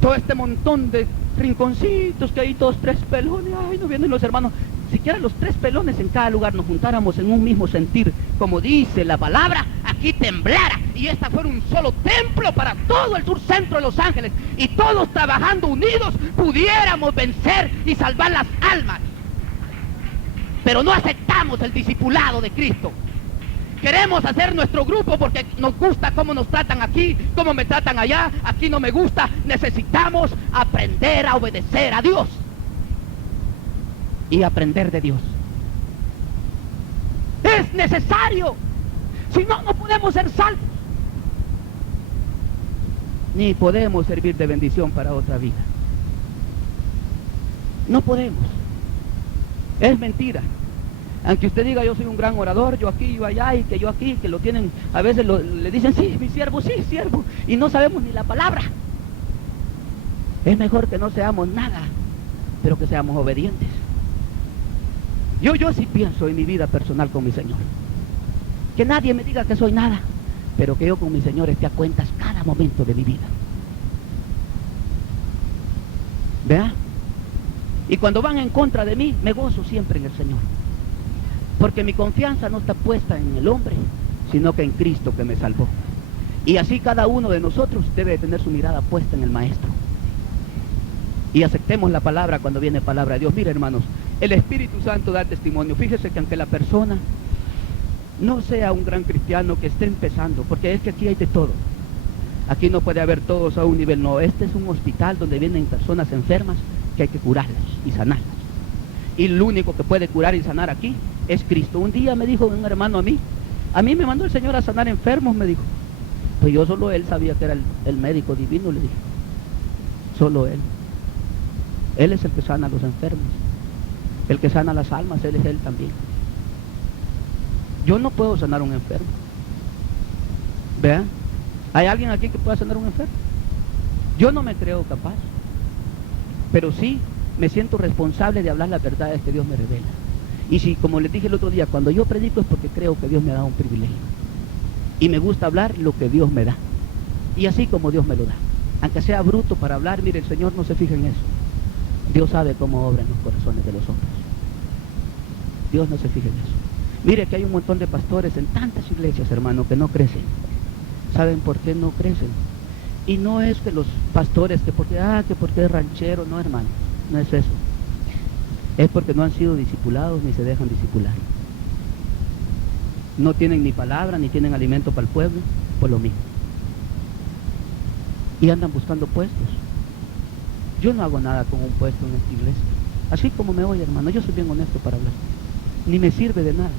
todo este montón de rinconcitos que hay, todos 3 pelones, ay, no vienen los hermanos, siquiera los 3 pelones en cada lugar nos juntáramos en un mismo sentir, como dice la palabra, aquí temblara, y esta fuera un solo templo para todo el sur centro de Los Ángeles, y todos trabajando unidos pudiéramos vencer y salvar las almas? Pero no aceptamos el discipulado de Cristo. Queremos hacer nuestro grupo porque nos gusta cómo nos tratan aquí, cómo me tratan allá, aquí no me gusta. Necesitamos aprender a obedecer a Dios y aprender de Dios. Es necesario. Si no, no podemos ser salvos, ni podemos servir de bendición para otra vida. No podemos. Es mentira. Aunque usted diga: yo soy un gran orador, yo aquí, yo allá, y que yo aquí, que lo tienen, a veces le dicen: sí, mi siervo, sí, siervo, y no sabemos ni la palabra. Es mejor que no seamos nada, pero que seamos obedientes. Yo sí pienso en mi vida personal con mi Señor. Que nadie me diga que soy nada, pero que yo con mi Señor esté a cuentas cada momento de mi vida. ¿Vea? Y cuando van en contra de mí, me gozo siempre en el Señor. Porque mi confianza no está puesta en el hombre, sino que en Cristo que me salvó. Y así cada uno de nosotros debe tener su mirada puesta en el Maestro. Y aceptemos la palabra cuando viene palabra de Dios. Mire, hermanos, el Espíritu Santo da testimonio. Fíjese que aunque la persona no sea un gran cristiano, que esté empezando, porque es que aquí hay de todo. Aquí no puede haber todos a un nivel, no. Este es un hospital donde vienen personas enfermas que hay que curarlas y sanarlas. Y lo único que puede curar y sanar aquí es Cristo. Un día me dijo un hermano a mí me mandó el Señor a sanar enfermos, me dijo. Pues yo solo él sabía que era el médico divino, le dije. Solo él. Él es el que sana a los enfermos. El que sana las almas, él es él también. Yo no puedo sanar a un enfermo. ¿Vean? ¿Hay alguien aquí que pueda sanar a un enfermo? Yo no me creo capaz. Pero sí me siento responsable de hablar las verdades que Dios me revela. Y si, como les dije el otro día, cuando yo predico es porque creo que Dios me ha dado un privilegio. Y me gusta hablar lo que Dios me da. Y así como Dios me lo da. Aunque sea bruto para hablar, mire, el Señor no se fija en eso. Dios sabe cómo obran los corazones de los hombres. Dios no se fija en eso. Mire que hay un montón de pastores en tantas iglesias, hermano, que no crecen. ¿Saben por qué no crecen? Y no es que los pastores, que porque es ranchero, no, hermano, no es eso. Es porque no han sido discipulados ni se dejan discipular. No tienen ni palabra, ni tienen alimento para el pueblo, por lo mismo. Y andan buscando puestos. Yo no hago nada con un puesto en esta iglesia. Así como me oye, hermano, yo soy bien honesto para hablar. Ni me sirve de nada.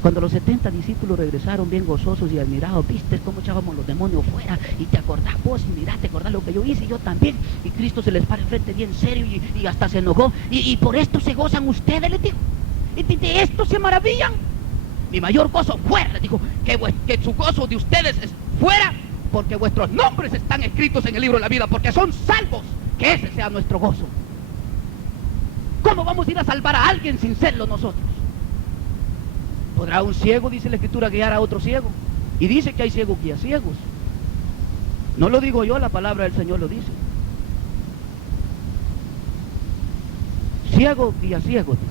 Cuando los 70 discípulos regresaron bien gozosos y admirados, viste cómo echábamos los demonios fuera, y te acordás vos, y mirá, te acordás lo que yo hice, y yo también, y Cristo se les para enfrente bien serio, y hasta se enojó, y por esto se gozan ustedes, les dijo, y de esto se maravillan. Mi mayor gozo fuera, les dijo, que su gozo de ustedes es fuera, porque vuestros nombres están escritos en el libro de la vida, porque son salvos, que ese sea nuestro gozo. ¿Cómo vamos a ir a salvar a alguien sin serlo nosotros? ¿Podrá un ciego, dice la Escritura, guiar a otro ciego? Y dice que hay ciegos guía ciegos. No lo digo yo, la palabra del Señor lo dice. Ciego guía ciego, dice.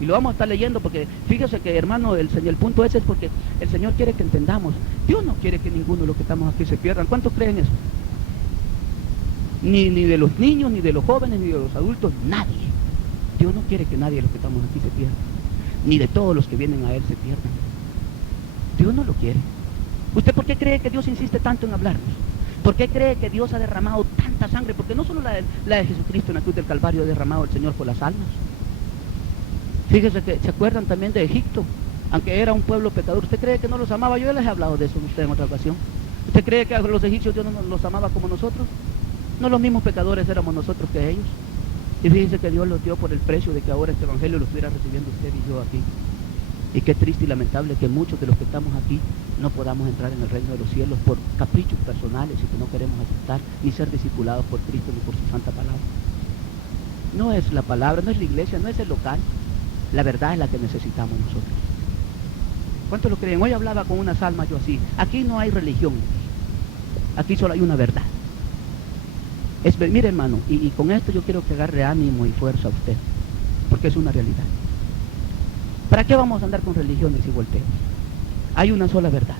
Y lo vamos a estar leyendo porque, fíjese que, hermano, el punto ese es porque el Señor quiere que entendamos. Dios no quiere que ninguno de los que estamos aquí se pierdan. ¿Cuántos creen eso? Ni de los niños, ni de los jóvenes, ni de los adultos, nadie. Dios no quiere que nadie de los que estamos aquí se pierda. ni de todos los que vienen a Él se pierdan. Dios no lo quiere. ¿Usted por qué cree que Dios insiste tanto en hablarnos? ¿Por qué cree que Dios ha derramado tanta sangre? Porque no solo la de Jesucristo en la cruz del Calvario ha derramado el Señor por las almas. Fíjese que se acuerdan también de Egipto, aunque era un pueblo pecador. ¿Usted cree que no los amaba? Yo ya les he hablado de eso a usted en otra ocasión. ¿Usted cree que a los egipcios Dios no los amaba como nosotros? No, los mismos pecadores éramos nosotros que ellos. Y fíjense que Dios los dio por el precio de que ahora este evangelio lo estuviera recibiendo usted y yo aquí. Y qué triste y lamentable que muchos de los que estamos aquí no podamos entrar en el reino de los cielos por caprichos personales y que no queremos aceptar ni ser discipulados por Cristo ni por su santa palabra. No es la palabra, no es la iglesia, no es el local. La verdad es la que necesitamos nosotros. ¿Cuántos lo creen? Hoy hablaba con unas almas yo así. Aquí no hay religión. Aquí solo hay una verdad. Mire, hermano, y con esto yo quiero que agarre ánimo y fuerza a usted, porque es una realidad. ¿Para qué vamos a andar con religiones y volteos? Hay una sola verdad.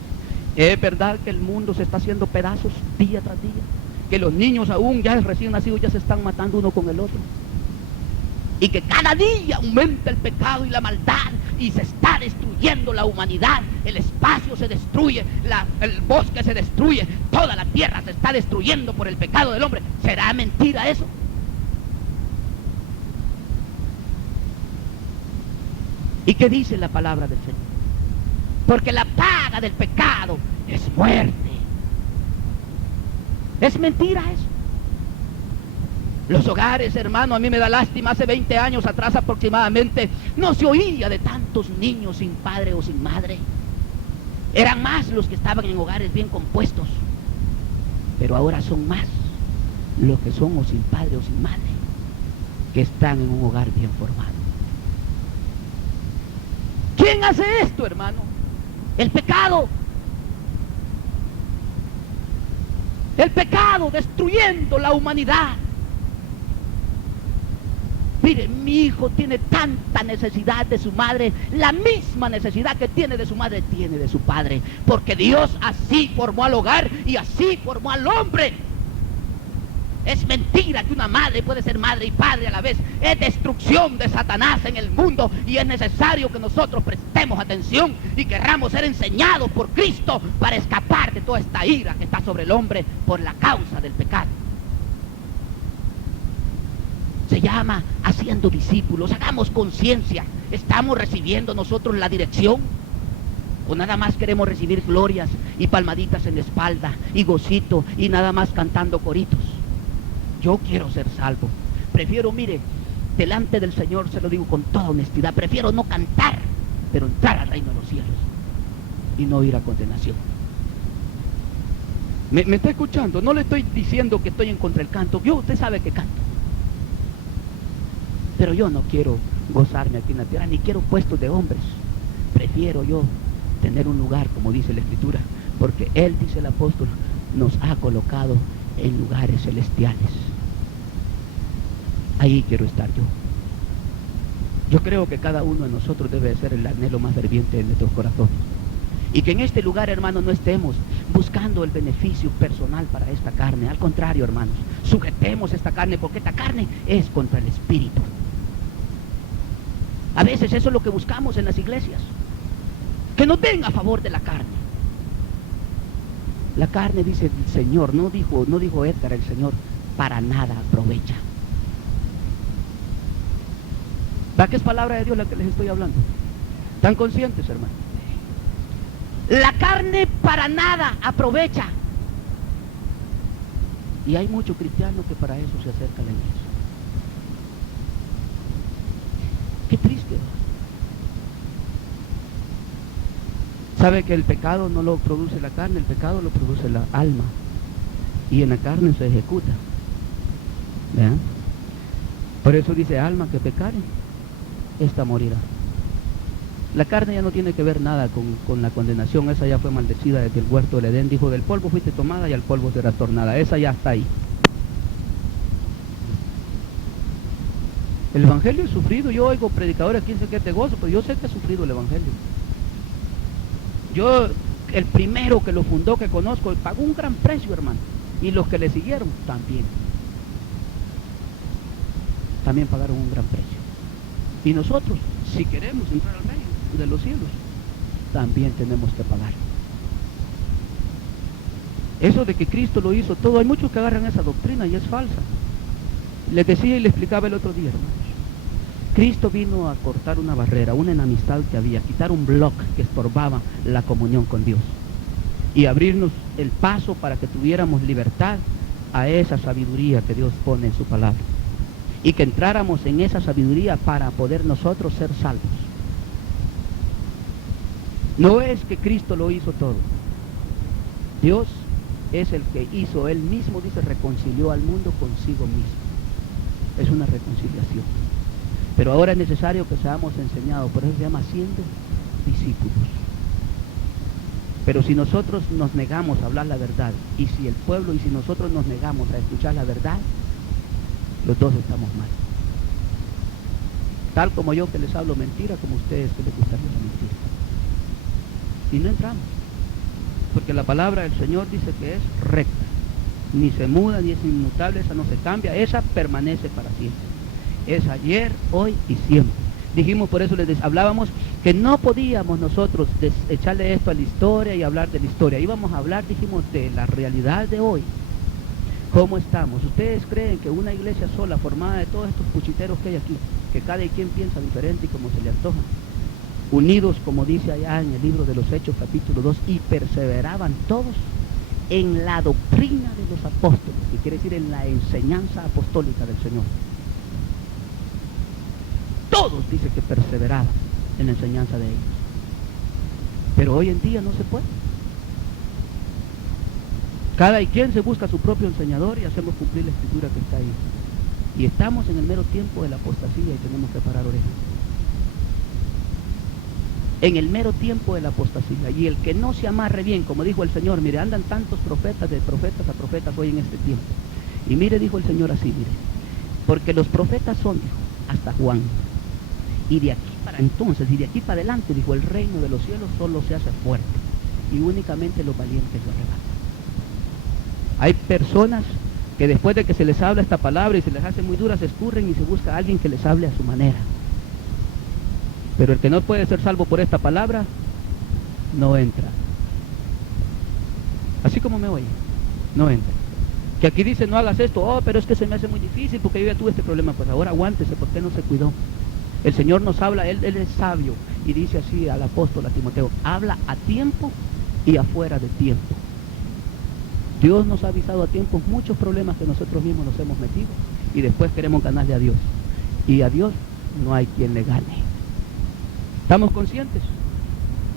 Es verdad que el mundo se está haciendo pedazos día tras día, que los niños aún ya recién nacidos ya se están matando uno con el otro, y que cada día aumenta el pecado y la maldad y se está destruyendo la humanidad, el espacio se destruye, el bosque se destruye, toda la tierra se está destruyendo por el pecado del hombre. ¿Será mentira eso? ¿Y qué dice la palabra del Señor? Porque la paga del pecado es muerte. ¿Es mentira eso? Los hogares, hermano, a mí me da lástima, hace 20 años atrás aproximadamente, no se oía de tantos niños sin padre o sin madre. Eran más los que estaban en hogares bien compuestos. Pero ahora son más los que son o sin padre o sin madre, que están en un hogar bien formado. ¿Quién hace esto, hermano? El pecado. El pecado destruyendo la humanidad. Mire, mi hijo tiene tanta necesidad de su madre, la misma necesidad que tiene de su madre, tiene de su padre, porque Dios así formó al hogar y así formó al hombre. Es mentira que una madre puede ser madre y padre a la vez. Es destrucción de Satanás en el mundo y es necesario que nosotros prestemos atención y querramos ser enseñados por Cristo para escapar de toda esta ira que está sobre el hombre por la causa del pecado. Se llama haciendo discípulos. Hagamos conciencia. ¿Estamos recibiendo nosotros la dirección? ¿O nada más queremos recibir glorias y palmaditas en la espalda y gocito y nada más cantando coritos? Yo quiero ser salvo. Prefiero, mire, delante del Señor se lo digo con toda honestidad, prefiero no cantar, pero entrar al reino de los cielos y no ir a condenación. ¿Me está escuchando? No le estoy diciendo que estoy en contra del canto. Usted sabe que canto. Pero yo no quiero gozarme aquí en la tierra, ni quiero puestos de hombres. Prefiero yo tener un lugar, como dice la Escritura, porque Él, dice el apóstol, nos ha colocado en lugares celestiales. Ahí quiero estar yo. Yo creo que cada uno de nosotros debe ser el anhelo más ferviente de nuestros corazones. Y que en este lugar, hermanos, no estemos buscando el beneficio personal para esta carne. Al contrario, hermanos, sujetemos esta carne, porque esta carne es contra el espíritu. A veces eso es lo que buscamos en las iglesias, que nos den a favor de la carne. La carne, dice el Señor, no dijo Edgar, el Señor, para nada aprovecha. ¿Va que es palabra de Dios la que les estoy hablando? ¿Están conscientes, hermano? La carne para nada aprovecha. Y hay muchos cristianos que para eso se acercan a la iglesia. Qué triste. Sabe que el pecado no lo produce la carne, el pecado lo produce la alma. Y en la carne se ejecuta. ¿Vean? Por eso dice: alma que pecare, esta morirá. La carne ya no tiene que ver nada con la condenación. Esa ya fue maldecida desde el huerto del Edén. Dijo: del polvo fuiste tomada y al polvo serás tornada. Esa ya está ahí. El evangelio es sufrido. Yo oigo predicadores que dicen que es de gozo, pero yo sé que ha sufrido el evangelio. Yo, el primero que lo fundó, que conozco, pagó un gran precio, hermano. Y los que le siguieron también pagaron un gran precio. Y nosotros, si queremos entrar al reino, de los cielos, también tenemos que pagar. Eso de que Cristo lo hizo todo, hay muchos que agarran esa doctrina y es falsa. Les decía y les explicaba el otro día, hermanos. Cristo vino a cortar una barrera, una enemistad que había, quitar un bloque que estorbaba la comunión con Dios y abrirnos el paso para que tuviéramos libertad a esa sabiduría que Dios pone en su palabra y que entráramos en esa sabiduría para poder nosotros ser salvos. No es que Cristo lo hizo todo. Dios es el que hizo, Él mismo, dice, reconcilió al mundo consigo mismo. Es una reconciliación. Pero ahora es necesario que seamos enseñados, por eso se llama siendo discípulos. Pero si nosotros nos negamos a hablar la verdad, y si el pueblo y si nosotros nos negamos a escuchar la verdad, los dos estamos mal. Tal como yo que les hablo mentira, como ustedes que les gustaría la mentira. Y no entramos. Porque la palabra del Señor dice que es recta. Ni se muda, ni es inmutable, esa no se cambia, esa permanece para siempre. Es ayer, hoy y siempre. Dijimos, por eso les hablábamos que no podíamos nosotros echarle esto a la historia y hablar de la historia. Íbamos a hablar, dijimos, de la realidad de hoy. ¿Cómo estamos? ¿Ustedes creen que una iglesia sola, formada de todos estos puchiteros que hay aquí, que cada quien piensa diferente y como se le antoja, unidos, como dice allá en el libro de los Hechos, capítulo 2, y perseveraban todos en la doctrina de los apóstoles, que quiere decir en la enseñanza apostólica del Señor? Todos dice que perseveraban en la enseñanza de ellos. Pero hoy en día no se puede. Cada quien se busca su propio enseñador y hacemos cumplir la escritura que está ahí. Y estamos en el mero tiempo de la apostasía y tenemos que parar orejas. En el mero tiempo de la apostasía. Y el que no se amarre bien, como dijo el Señor, mire, andan tantos profetas, de profetas a profetas hoy en este tiempo. Y mire, dijo el Señor así, mire, porque los profetas son, dijo, hasta Juan. Y de aquí para entonces, y de aquí para adelante, dijo, el reino de los cielos solo se hace fuerte. Y únicamente los valientes lo arrebatan. Hay personas que después de que se les habla esta palabra y se les hace muy dura, se escurren y se busca a alguien que les hable a su manera. Pero el que no puede ser salvo por esta palabra, no entra. Así como me oye, no entra. Que aquí dice, no hagas esto, oh, pero es que se me hace muy difícil porque yo ya tuve este problema. Pues ahora aguántese, ¿por qué no se cuidó? El Señor nos habla, Él es sabio, y dice así al apóstol, a Timoteo, habla a tiempo y afuera de tiempo. Dios nos ha avisado a tiempo muchos problemas que nosotros mismos nos hemos metido, y después queremos ganarle a Dios. Y a Dios no hay quien le gane. ¿Estamos conscientes?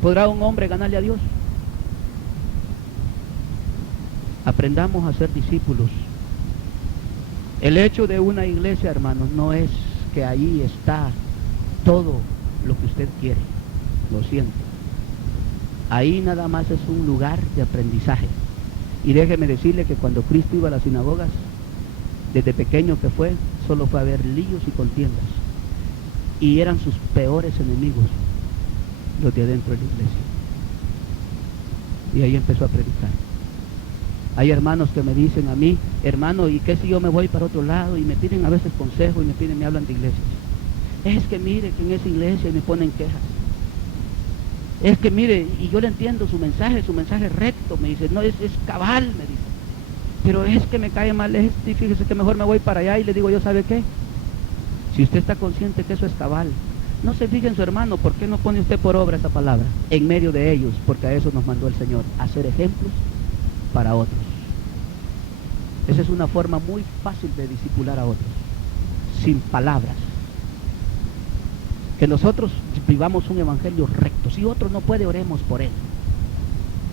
¿Podrá un hombre ganarle a Dios? Aprendamos a ser discípulos. El hecho de una iglesia, hermanos, no es que ahí está todo lo que usted quiere. Lo siento. Ahí nada más es un lugar de aprendizaje. Y déjeme decirle que cuando Cristo iba a las sinagogas, desde pequeño que fue, solo fue a ver líos y contiendas. Y eran sus peores enemigos, los de adentro de la iglesia. Y ahí empezó a predicar. Hay hermanos que me dicen a mí, hermano, ¿y qué si yo me voy para otro lado? Y me piden a veces consejos y me hablan de iglesias. Es que mire que en esa iglesia me ponen quejas. Es que mire, y yo le entiendo su mensaje recto, me dice, no, es cabal, me dice. Pero es que me cae mal, y fíjese que mejor me voy para allá, y le digo yo, ¿sabe qué? Si usted está consciente que eso es cabal, no se fije en su hermano, ¿por qué no pone usted por obra esa palabra? En medio de ellos, porque a eso nos mandó el Señor, a ser ejemplos para otros. Esa es una forma muy fácil de discipular a otros, sin palabras. Que nosotros vivamos un evangelio recto. Si otro no puede, oremos por él.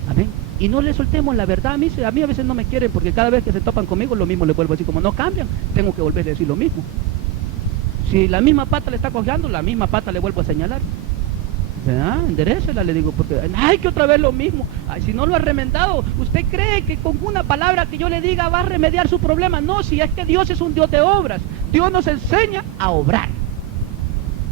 Amén. Y no le soltemos la verdad. A mí a veces no me quieren porque cada vez que se topan conmigo lo mismo les vuelvo a decir. Como no cambian, tengo que volver a decir lo mismo. Si la misma pata le está cojeando, la misma pata le vuelvo a señalar. Enderécela, le digo, porque ay, que otra vez lo mismo. Ay, si no lo ha remendado, ¿usted cree que con una palabra que yo le diga va a remediar su problema? No, si es que Dios es un Dios de obras. Dios nos enseña a obrar.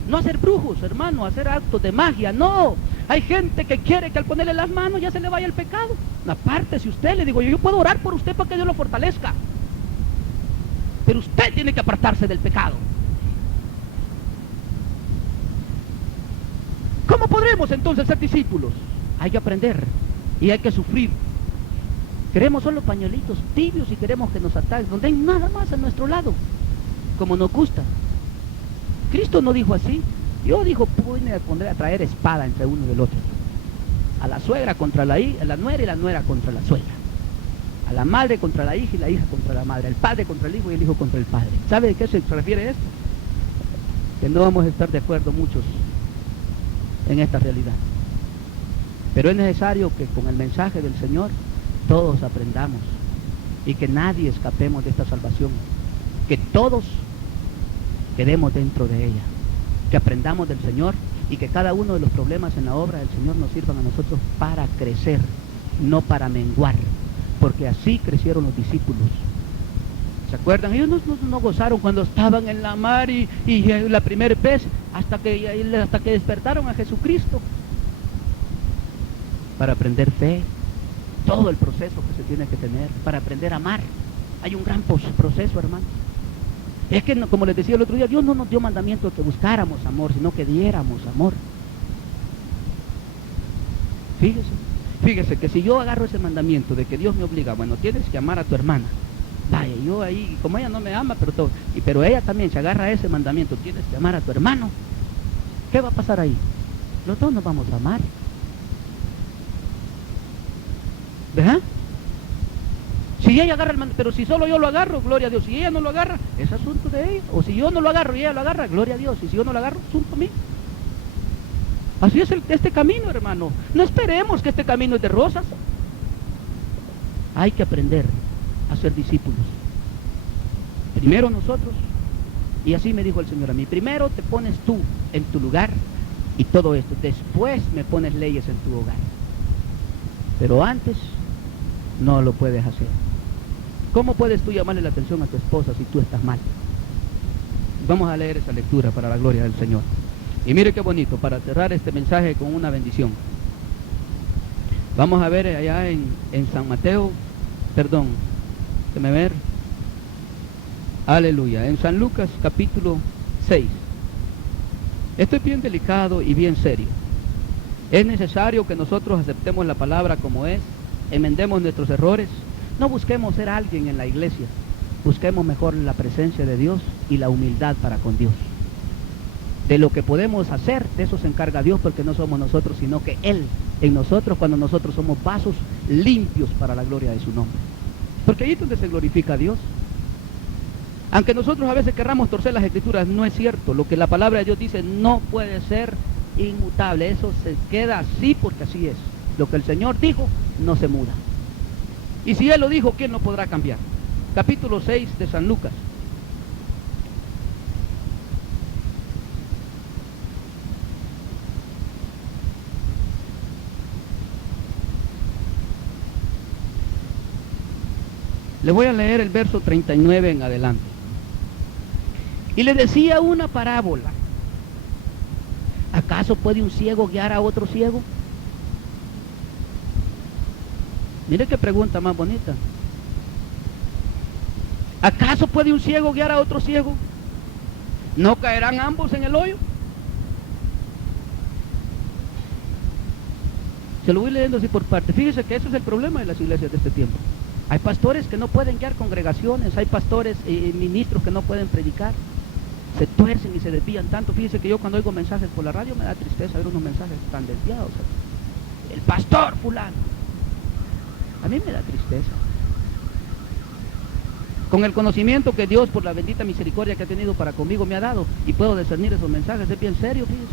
No hacer brujos, hermano, hacer actos de magia, no. Hay gente que quiere que al ponerle las manos ya se le vaya el pecado. Aparte, si usted, le digo yo puedo orar por usted para que Dios lo fortalezca. Pero usted tiene que apartarse del pecado. ¿Cómo podremos entonces ser discípulos? Hay que aprender y hay que sufrir. Queremos solo pañuelitos tibios y queremos que nos ataquen, no den nada más a nuestro lado, como nos gusta. Cristo no dijo así. Yo dijo, pone a traer espada entre uno y el otro. A la suegra contra la nuera y la nuera contra la suegra. A la madre contra la hija y la hija contra la madre. El padre contra el hijo y el hijo contra el padre. ¿Sabe de qué se refiere esto? Que no vamos a estar de acuerdo muchos en esta realidad. Pero es necesario que con el mensaje del Señor todos aprendamos y que nadie escapemos de esta salvación. Que todos quedemos dentro de ella. Que aprendamos del Señor y que cada uno de los problemas en la obra del Señor nos sirvan a nosotros para crecer, no para menguar. Porque así crecieron los discípulos. ¿Se acuerdan? Ellos no gozaron cuando estaban en la mar y la primera vez hasta que despertaron a Jesucristo para aprender fe, todo el proceso que se tiene que tener para aprender a amar. Hay un gran proceso, hermano. Es que, como les decía el otro día, Dios no nos dio mandamiento de que buscáramos amor, sino que diéramos amor. Fíjese que si yo agarro ese mandamiento de que Dios me obliga, bueno, tienes que amar a tu hermana. Vaya, yo ahí, como ella no me ama, pero ella también se agarra a ese mandamiento, tienes que amar a tu hermano. ¿Qué va a pasar ahí? Los dos nos vamos a amar. ¿Verdad? Si ella agarra el mandamiento, pero si solo yo lo agarro, gloria a Dios. Si ella no lo agarra, es asunto de ella. O si yo no lo agarro y ella lo agarra, gloria a Dios. Y si yo no lo agarro, asunto mío. Así es este camino, hermano. No esperemos que este camino es de rosas. Hay que aprender a ser discípulos. Primero nosotros, y así me dijo el Señor a mí, primero te pones tú en tu lugar y todo esto, después me pones leyes en tu hogar. Pero antes no lo puedes hacer. ¿Cómo puedes tú llamarle la atención a tu esposa si tú estás mal? Vamos a leer esa lectura para la gloria del Señor. Y mire qué bonito, para cerrar este mensaje con una bendición. Vamos a ver allá en San Mateo, déjeme ver. Aleluya, en San Lucas capítulo 6. Esto es bien delicado y bien serio. Es necesario que nosotros aceptemos la palabra como es, enmendemos nuestros errores, no busquemos ser alguien en la iglesia, busquemos mejor la presencia de Dios y la humildad para con Dios. De lo que podemos hacer, de eso se encarga Dios, porque no somos nosotros, sino que Él en nosotros, cuando nosotros somos vasos limpios para la gloria de su nombre. Porque ahí es donde se glorifica a Dios. Aunque nosotros a veces querramos torcer las escrituras, no es cierto. Lo que la palabra de Dios dice no puede ser inmutable. Eso se queda así porque así es. Lo que el Señor dijo no se muda. Y si Él lo dijo, ¿quién no podrá cambiar? Capítulo 6 de San Lucas. Le voy a leer el verso 39 en adelante. Y le decía una parábola. ¿Acaso puede un ciego guiar a otro ciego? Mire qué pregunta más bonita. ¿Acaso puede un ciego guiar a otro ciego? ¿No caerán ambos en el hoyo? Se lo voy leyendo así por parte. Fíjese que ese es el problema de las iglesias de este tiempo. Hay pastores que no pueden guiar congregaciones, hay pastores y ministros que no pueden predicar. Se tuercen y se desvían tanto. Fíjese que yo cuando oigo mensajes por la radio me da tristeza ver unos mensajes tan desviados. El pastor fulano. A mí me da tristeza. Con el conocimiento que Dios, por la bendita misericordia que ha tenido para conmigo, me ha dado, y puedo discernir esos mensajes, es bien serio, fíjese.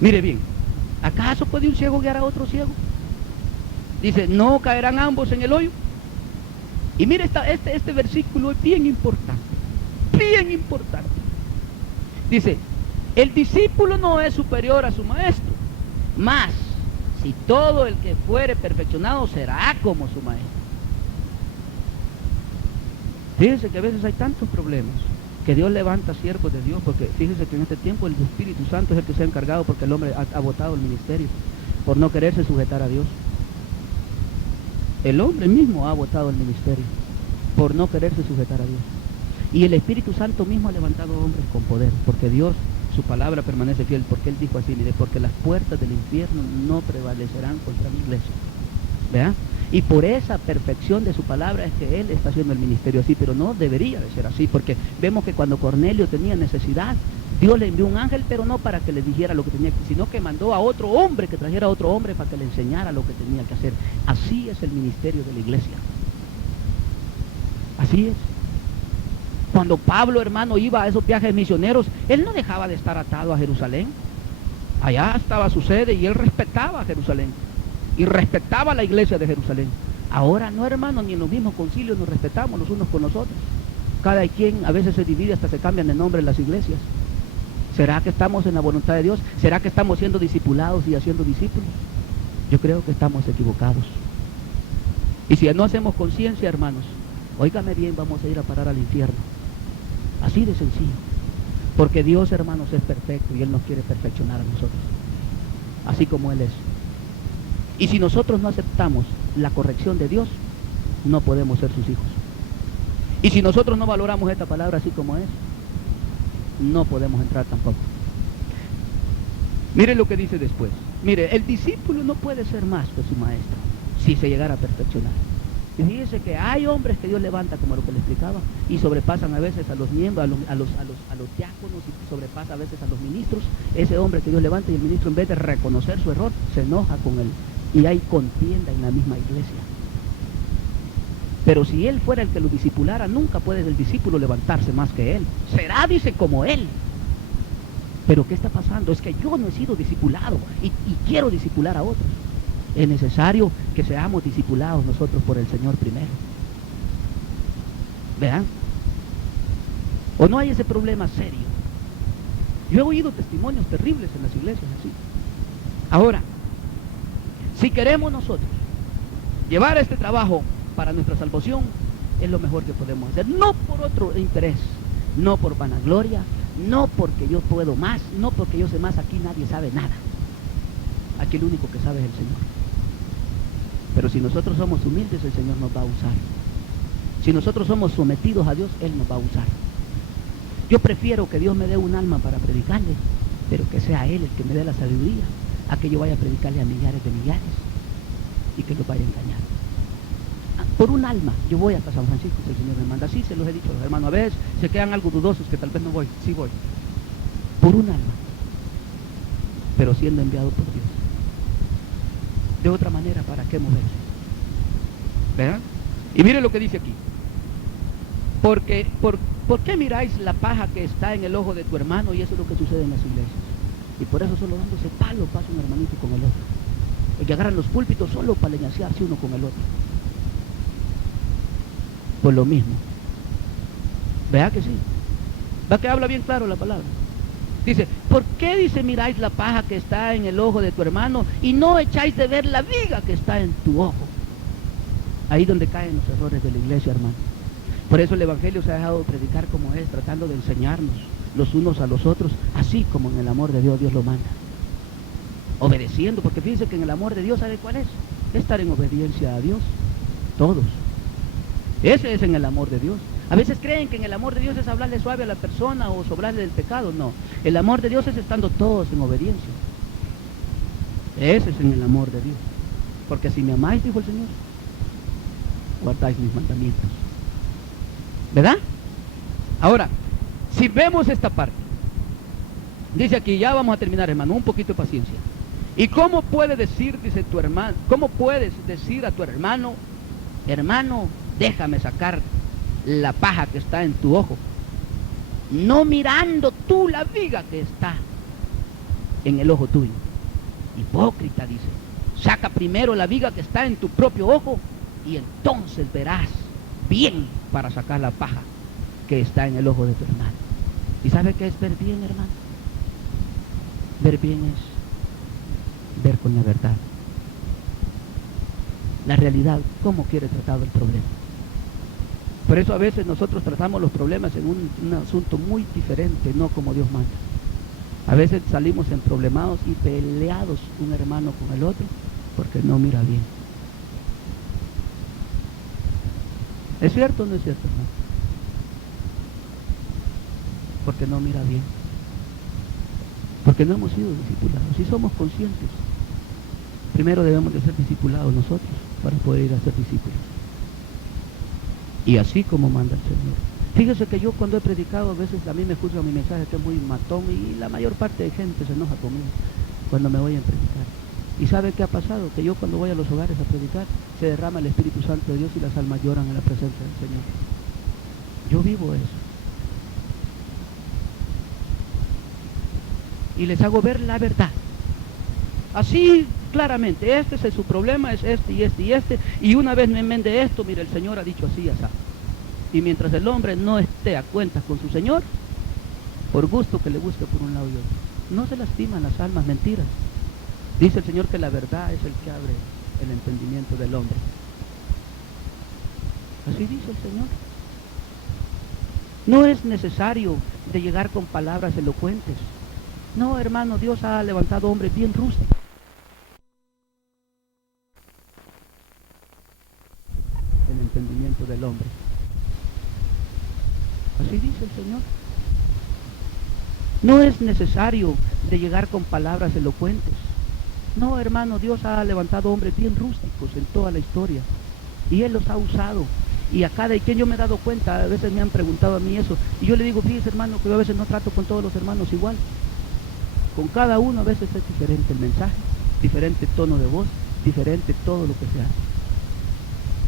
Mire bien, ¿acaso puede un ciego guiar a otro ciego? Dice, ¿no caerán ambos en el hoyo? Y mire, este versículo es bien importante, bien importante. Dice, el discípulo no es superior a su maestro, mas si todo el que fuere perfeccionado será como su maestro. Fíjense que a veces hay tantos problemas, que Dios levanta siervos de Dios, porque fíjense que en este tiempo el Espíritu Santo es el que se ha encargado, porque el hombre ha botado el ministerio, por no quererse sujetar a Dios. El hombre mismo ha botado el ministerio, por no quererse sujetar a Dios. Y el Espíritu Santo mismo ha levantado hombres con poder, porque Dios su palabra permanece fiel, porque Él dijo así, mire, porque las puertas del infierno no prevalecerán contra mi iglesia. ¿Vea? Y por esa perfección de su palabra es que Él está haciendo el ministerio así, pero no debería de ser así, porque vemos que cuando Cornelio tenía necesidad, Dios le envió un ángel, pero no para que le dijera lo que tenía que hacer, sino que mandó a otro hombre, que trajera a otro hombre para que le enseñara lo que tenía que hacer. Así es el ministerio de la iglesia. Así es. Cuando Pablo, hermano, iba a esos viajes misioneros, él no dejaba de estar atado a Jerusalén. Allá estaba su sede y él respetaba a Jerusalén y respetaba a la iglesia de Jerusalén. Ahora no, hermano, ni en los mismos concilios nos respetamos los unos con los otros. Cada quien a veces se divide, hasta se cambian de nombre en las iglesias. ¿Será que estamos en la voluntad de Dios? ¿Será que estamos siendo discipulados y haciendo discípulos? Yo creo que estamos equivocados. Y si no hacemos conciencia, hermanos, óigame bien, vamos a ir a parar al infierno. Así de sencillo. Porque Dios, hermanos, es perfecto y Él nos quiere perfeccionar a nosotros. Así como Él es. Y si nosotros no aceptamos la corrección de Dios, no podemos ser sus hijos. Y si nosotros no valoramos esta palabra así como es, no podemos entrar tampoco. Mire lo que dice después. Mire, el discípulo no puede ser más que su maestro si se llegara a perfeccionar. Y fíjese que hay hombres que Dios levanta, como lo que le explicaba, y sobrepasan a veces a los miembros, a los diáconos, y sobrepasa a veces a los ministros. Ese hombre que Dios levanta, y el ministro, en vez de reconocer su error, se enoja con él. Y hay contienda en la misma iglesia. Pero si él fuera el que lo discipulara, nunca puede el discípulo levantarse más que él. Será, dice, como él. Pero ¿qué está pasando? Es que yo no he sido discipulado y quiero discipular a otros. Es necesario que seamos discipulados nosotros por el Señor primero. ¿Vean? ¿O no hay ese problema serio? Yo he oído testimonios terribles en las iglesias así. Ahora, si queremos nosotros llevar este trabajo para nuestra salvación, es lo mejor que podemos hacer. No por otro interés, no por vanagloria, no porque yo puedo más, no porque yo sé más. Aquí nadie sabe nada. Aquí el único que sabe es el Señor. Pero si nosotros somos humildes, el Señor nos va a usar. Si nosotros somos sometidos a Dios, Él nos va a usar. Yo prefiero que Dios me dé un alma para predicarle, pero que sea Él el que me dé la sabiduría, a que yo vaya a predicarle a millares de millares y que los vaya a engañar. Por un alma, yo voy hasta San Francisco, si el Señor me manda. Así se los he dicho a los hermanos. A veces se quedan algo dudosos que tal vez no voy. Sí voy. Por un alma, pero siendo enviado por Dios. De otra manera, ¿para qué moverse? ¿Verdad? Y mire lo que dice aquí. Porque, ¿por qué miráis la paja que está en el ojo de tu hermano? Y eso es lo que sucede en las iglesias. Y por eso solo dándose palo pasa un hermanito con el otro. Porque agarran los púlpitos solo para leñasearse uno con el otro. Pues lo mismo. ¿Vea que sí? ¿Va que habla bien claro la palabra? Dice, ¿por qué, dice, miráis la paja que está en el ojo de tu hermano y no echáis de ver la viga que está en tu ojo? Ahí donde caen los errores de la iglesia, hermano. Por eso el Evangelio se ha dejado predicar como es, tratando de enseñarnos los unos a los otros, así como en el amor de Dios, Dios lo manda. Obedeciendo, porque fíjense que en el amor de Dios, ¿sabe cuál es? Estar en obediencia a Dios, todos. Ese es en el amor de Dios. A veces creen que en el amor de Dios es hablarle suave a la persona o sobrarle del pecado. No, el amor de Dios es estando todos en obediencia. Ese es en el amor de Dios. Porque si me amáis, dijo el Señor, guardáis mis mandamientos. ¿Verdad? Ahora, si vemos esta parte, dice aquí, ya vamos a terminar, hermano, un poquito de paciencia. ¿Y cómo puede decir, dice tu hermano, cómo puedes decir a tu hermano, hermano, déjame sacar la paja que está en tu ojo, no mirando tú la viga que está en el ojo tuyo? Hipócrita, dice, saca primero la viga que está en tu propio ojo y entonces verás bien para sacar la paja que está en el ojo de tu hermano. ¿Y sabe qué es ver bien, hermano? Ver bien es ver con la verdad, la realidad, cómo quiere tratado el problema. Por eso a veces nosotros tratamos los problemas en un asunto muy diferente, no como Dios manda. A veces salimos emproblemados y peleados un hermano con el otro porque no mira bien. ¿Es cierto o no es cierto, hermano? Porque no mira bien. porque no hemos sido discipulados. Si somos conscientes, primero debemos de ser discipulados nosotros para poder ir a ser discípulos. Y así como manda el Señor. Fíjese que yo cuando he predicado, a veces a mí me juzgan mi mensaje que es muy matón y la mayor parte de gente se enoja conmigo cuando me voy a predicar. ¿Y sabe qué ha pasado? Que yo cuando voy a los hogares a predicar, se derrama el Espíritu Santo de Dios y las almas lloran en la presencia del Señor. Yo vivo eso. Y les hago ver la verdad. Así claramente, este es su problema, es este y este y este. Y una vez me enmende esto, mire, el Señor ha dicho así y así. Y mientras el hombre no esté a cuentas con su Señor, por gusto que le busque por un lado y otro, no se lastiman las almas, mentiras. Dice el Señor que la verdad es el que abre el entendimiento del hombre. Así dice el Señor. No es necesario de llegar con palabras elocuentes. No, hermano, Dios ha levantado hombres bien rústicos. El entendimiento del hombre. Así dice el Señor. No es necesario de llegar con palabras elocuentes. No, hermano, Dios ha levantado hombres bien rústicos en toda la historia. Y Él los ha usado. Y a cada quien yo me he dado cuenta, a veces me han preguntado a mí eso. Y yo le digo, fíjese, hermano, que yo a veces no trato con todos los hermanos igual. Con cada uno a veces es diferente el mensaje, diferente tono de voz, diferente todo lo que se hace.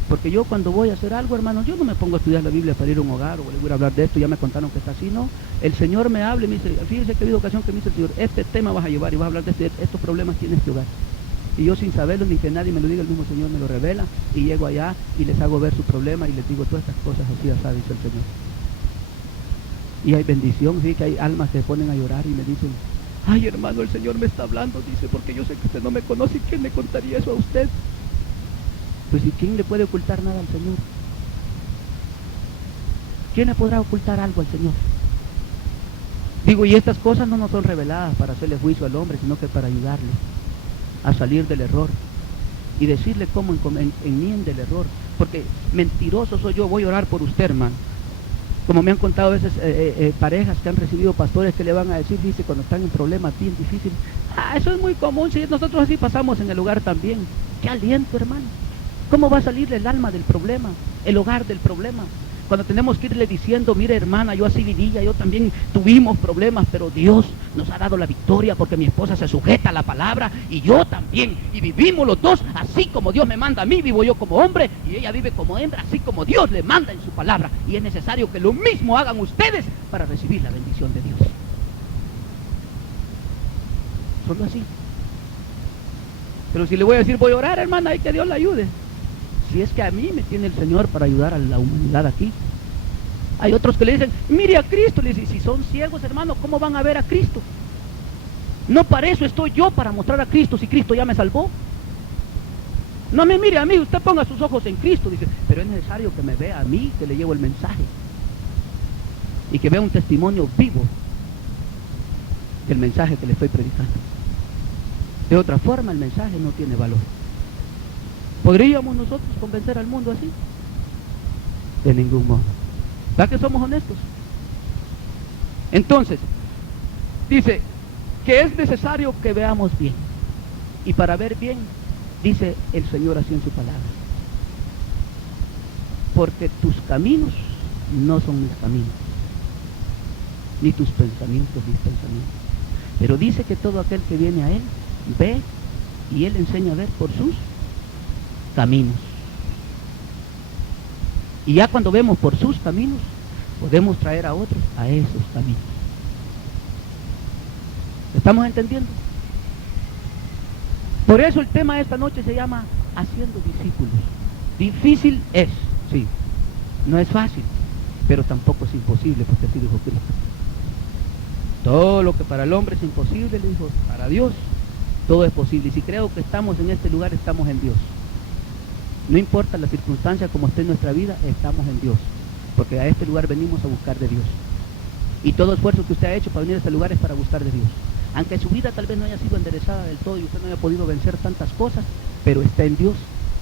Porque yo cuando voy a hacer algo, hermano, yo no me pongo a estudiar la Biblia para ir a un hogar o le voy a hablar de esto, ya me contaron que está así, no. El Señor me habla y me dice, fíjese que ha habido ocasión que me dice el Señor, este tema vas a llevar y vas a hablar de estos problemas que tiene este hogar. Y yo sin saberlo ni que nadie me lo diga, el mismo Señor me lo revela y llego allá y les hago ver su problema y les digo todas estas cosas así, así, dice el Señor. Y hay bendición, sí, que hay almas que se ponen a llorar y me dicen, ay, hermano, el Señor me está hablando, dice, porque yo sé que usted no me conoce y ¿quién le contaría eso a usted? Pues ¿y quién le puede ocultar nada al Señor? ¿Quién le podrá ocultar algo al Señor? Digo, y estas cosas no nos son reveladas para hacerle juicio al hombre, sino que para ayudarle a salir del error y decirle cómo enmiende el error, porque mentiroso soy yo, voy a orar por usted, hermano. Como me han contado a veces parejas que han recibido pastores que le van a decir, dice, cuando están en problemas bien difíciles, eso es muy común, si nosotros así pasamos en el hogar también. ¡Qué aliento, hermano! ¿Cómo va a salir el alma del problema, el hogar del problema? Cuando tenemos que irle diciendo, mire, hermana, yo así vivía, yo también tuvimos problemas, pero Dios nos ha dado la victoria porque mi esposa se sujeta a la palabra y yo también, y vivimos los dos, así como Dios me manda a mí, vivo yo como hombre y ella vive como hembra, así como Dios le manda en su palabra, y es necesario que lo mismo hagan ustedes para recibir la bendición de Dios. Solo así. Pero si le voy a decir, voy a orar, hermana, y que Dios la ayude. Si es que a mí me tiene el Señor para ayudar a la humanidad aquí. Hay otros que le dicen, mire a Cristo, le dicen, si son ciegos, hermano, ¿cómo van a ver a Cristo? No para eso estoy yo, para mostrar a Cristo, si Cristo ya me salvó. No me mire a mí, usted ponga sus ojos en Cristo, dice, pero es necesario que me vea a mí, que le llevo el mensaje. Y que vea un testimonio vivo del mensaje que le estoy predicando. De otra forma, el mensaje no tiene valor. ¿Podríamos nosotros convencer al mundo así? De ningún modo. ¿Verdad que somos honestos? Entonces, dice que es necesario que veamos bien. Y para ver bien, dice el Señor así en su palabra. Porque tus caminos no son mis caminos, ni tus pensamientos mis pensamientos. Pero dice que todo aquel que viene a Él, ve y Él enseña a ver por sus caminos. Y ya cuando vemos por sus caminos, podemos traer a otros a esos caminos. ¿Estamos entendiendo? Por eso el tema de esta noche se llama haciendo discípulos. Difícil es, sí. No es fácil, pero tampoco es imposible, porque así dijo Cristo. Todo lo que para el hombre es imposible, le dijo, para Dios todo es posible. Y si creo que estamos en este lugar, estamos en Dios. No importa la circunstancia como esté en nuestra vida, estamos en Dios. Porque a este lugar venimos a buscar de Dios. Y todo esfuerzo que usted ha hecho para venir a este lugar es para buscar de Dios. Aunque su vida tal vez no haya sido enderezada del todo y usted no haya podido vencer tantas cosas, pero está en Dios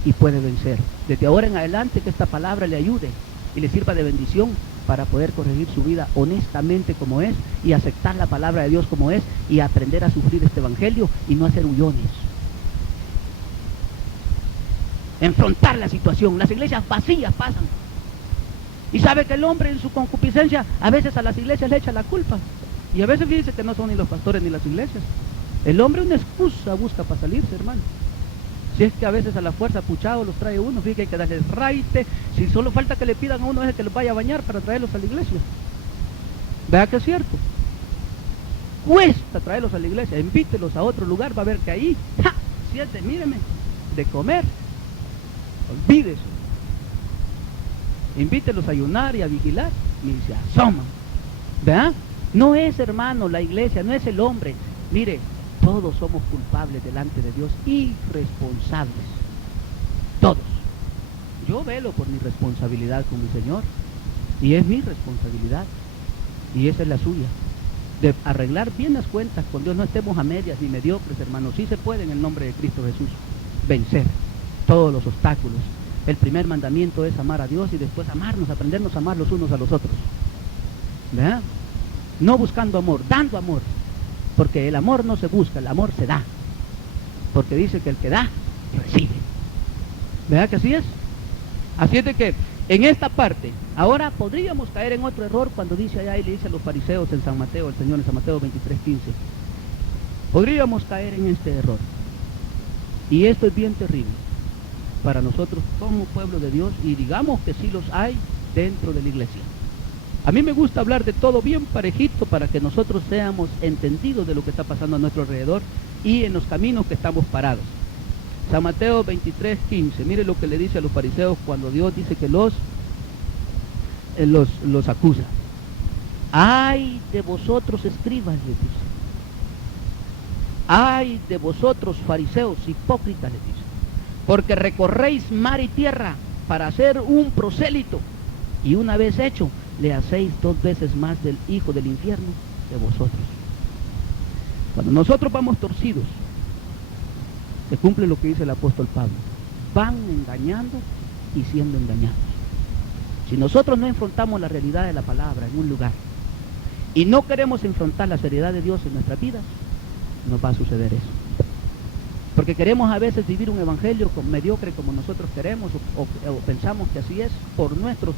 y puede vencer. Desde ahora en adelante que esta palabra le ayude y le sirva de bendición para poder corregir su vida honestamente como es y aceptar la palabra de Dios como es y aprender a sufrir este evangelio y no hacer huyones. Enfrentar la situación. Las iglesias vacías pasan. Y sabe que el hombre en su concupiscencia a veces a las iglesias le echa la culpa. Y a veces fíjense que no son ni los pastores ni las iglesias. El hombre una excusa busca para salirse, hermano. Si es que a veces a la fuerza puchado los trae uno, fíjate que hay que darles raite. Si solo falta que le pidan a uno es que los vaya a bañar para traerlos a la iglesia. Vea que es cierto. Cuesta traerlos a la iglesia, invítelos a otro lugar, va a ver que ahí, ¡ja! Si es de, míreme, de comer, olvídese. Invítelos a ayunar y a vigilar, y se asoman. ¿Verdad? No es, hermano, la iglesia, no es el hombre. Mire, todos somos culpables delante de Dios y responsables. Todos. Yo velo por mi responsabilidad con mi Señor. Y es mi responsabilidad. Y esa es la suya. De arreglar bien las cuentas con Dios. No estemos a medias ni mediocres, hermanos. Sí se puede en el nombre de Cristo Jesús vencer todos los obstáculos. El primer mandamiento es amar a Dios y después amarnos, aprendernos a amar los unos a los otros. ¿Verdad? No buscando amor, dando amor. Porque el amor no se busca, el amor se da. Porque dice que el que da, recibe. ¿Verdad que así es? Así es de que en esta parte, ahora podríamos caer en otro error cuando dice allá y le dice a los fariseos en San Mateo, el Señor en San Mateo 23:15. Podríamos caer en este error. Y esto es bien terrible para nosotros como pueblo de Dios, y digamos que sí los hay dentro de la iglesia. A mí me gusta hablar de todo bien parejito para que nosotros seamos entendidos de lo que está pasando a nuestro alrededor y en los caminos que estamos parados. San Mateo 23:15, mire lo que le dice a los fariseos cuando Dios dice que los acusa. ¡Ay de vosotros, escribas!, les dice. ¡Ay de vosotros, fariseos, hipócritas!, les dice. Porque recorréis mar y tierra para hacer un prosélito, y una vez hecho, le hacéis 2 veces más del hijo del infierno que vosotros. Cuando nosotros vamos torcidos, se cumple lo que dice el apóstol Pablo. Van engañando y siendo engañados. Si nosotros no enfrentamos la realidad de la palabra en un lugar y no queremos enfrentar la seriedad de Dios en nuestras vidas, nos va a suceder eso. Porque queremos a veces vivir un evangelio mediocre como nosotros queremos o pensamos que así es por nuestros.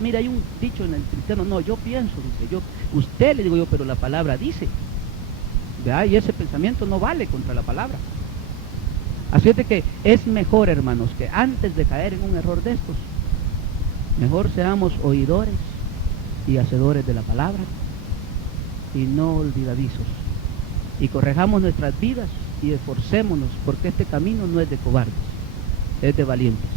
Mira, hay un dicho en el cristiano, no, yo pienso, dice, usted le digo yo, pero la palabra dice. ¿Verdad? Y ese pensamiento no vale contra la palabra. Así es de que es mejor, hermanos, que antes de caer en un error de estos, mejor seamos oidores y hacedores de la palabra y no olvidadizos. Y corrijamos nuestras vidas y esforcémonos, porque este camino no es de cobardes, es de valientes.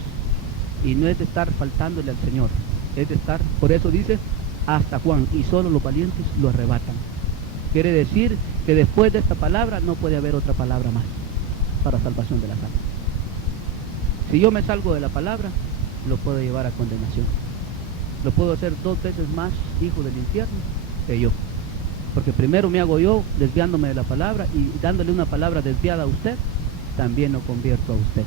Y no es de estar faltándole al Señor, es de estar, por eso dice, hasta Juan, y solo los valientes lo arrebatan. Quiere decir que después de esta palabra no puede haber otra palabra más para salvación de las almas. Si yo me salgo de la palabra, lo puedo llevar a condenación. Lo puedo hacer 2 veces más hijo del infierno que yo. Porque primero me hago yo desviándome de la palabra y dándole una palabra desviada a usted, también lo convierto a usted.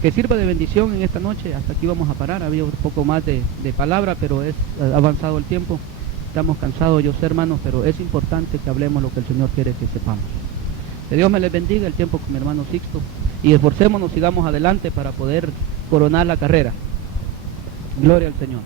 Que sirva de bendición en esta noche. Hasta aquí vamos a parar. Había un poco más de palabra, pero es avanzado el tiempo. Estamos cansados, yo sé, hermanos, pero es importante que hablemos lo que el Señor quiere que sepamos. Que Dios me les bendiga el tiempo con mi hermano Sixto y esforcémonos, sigamos adelante para poder coronar la carrera. Gloria al Señor.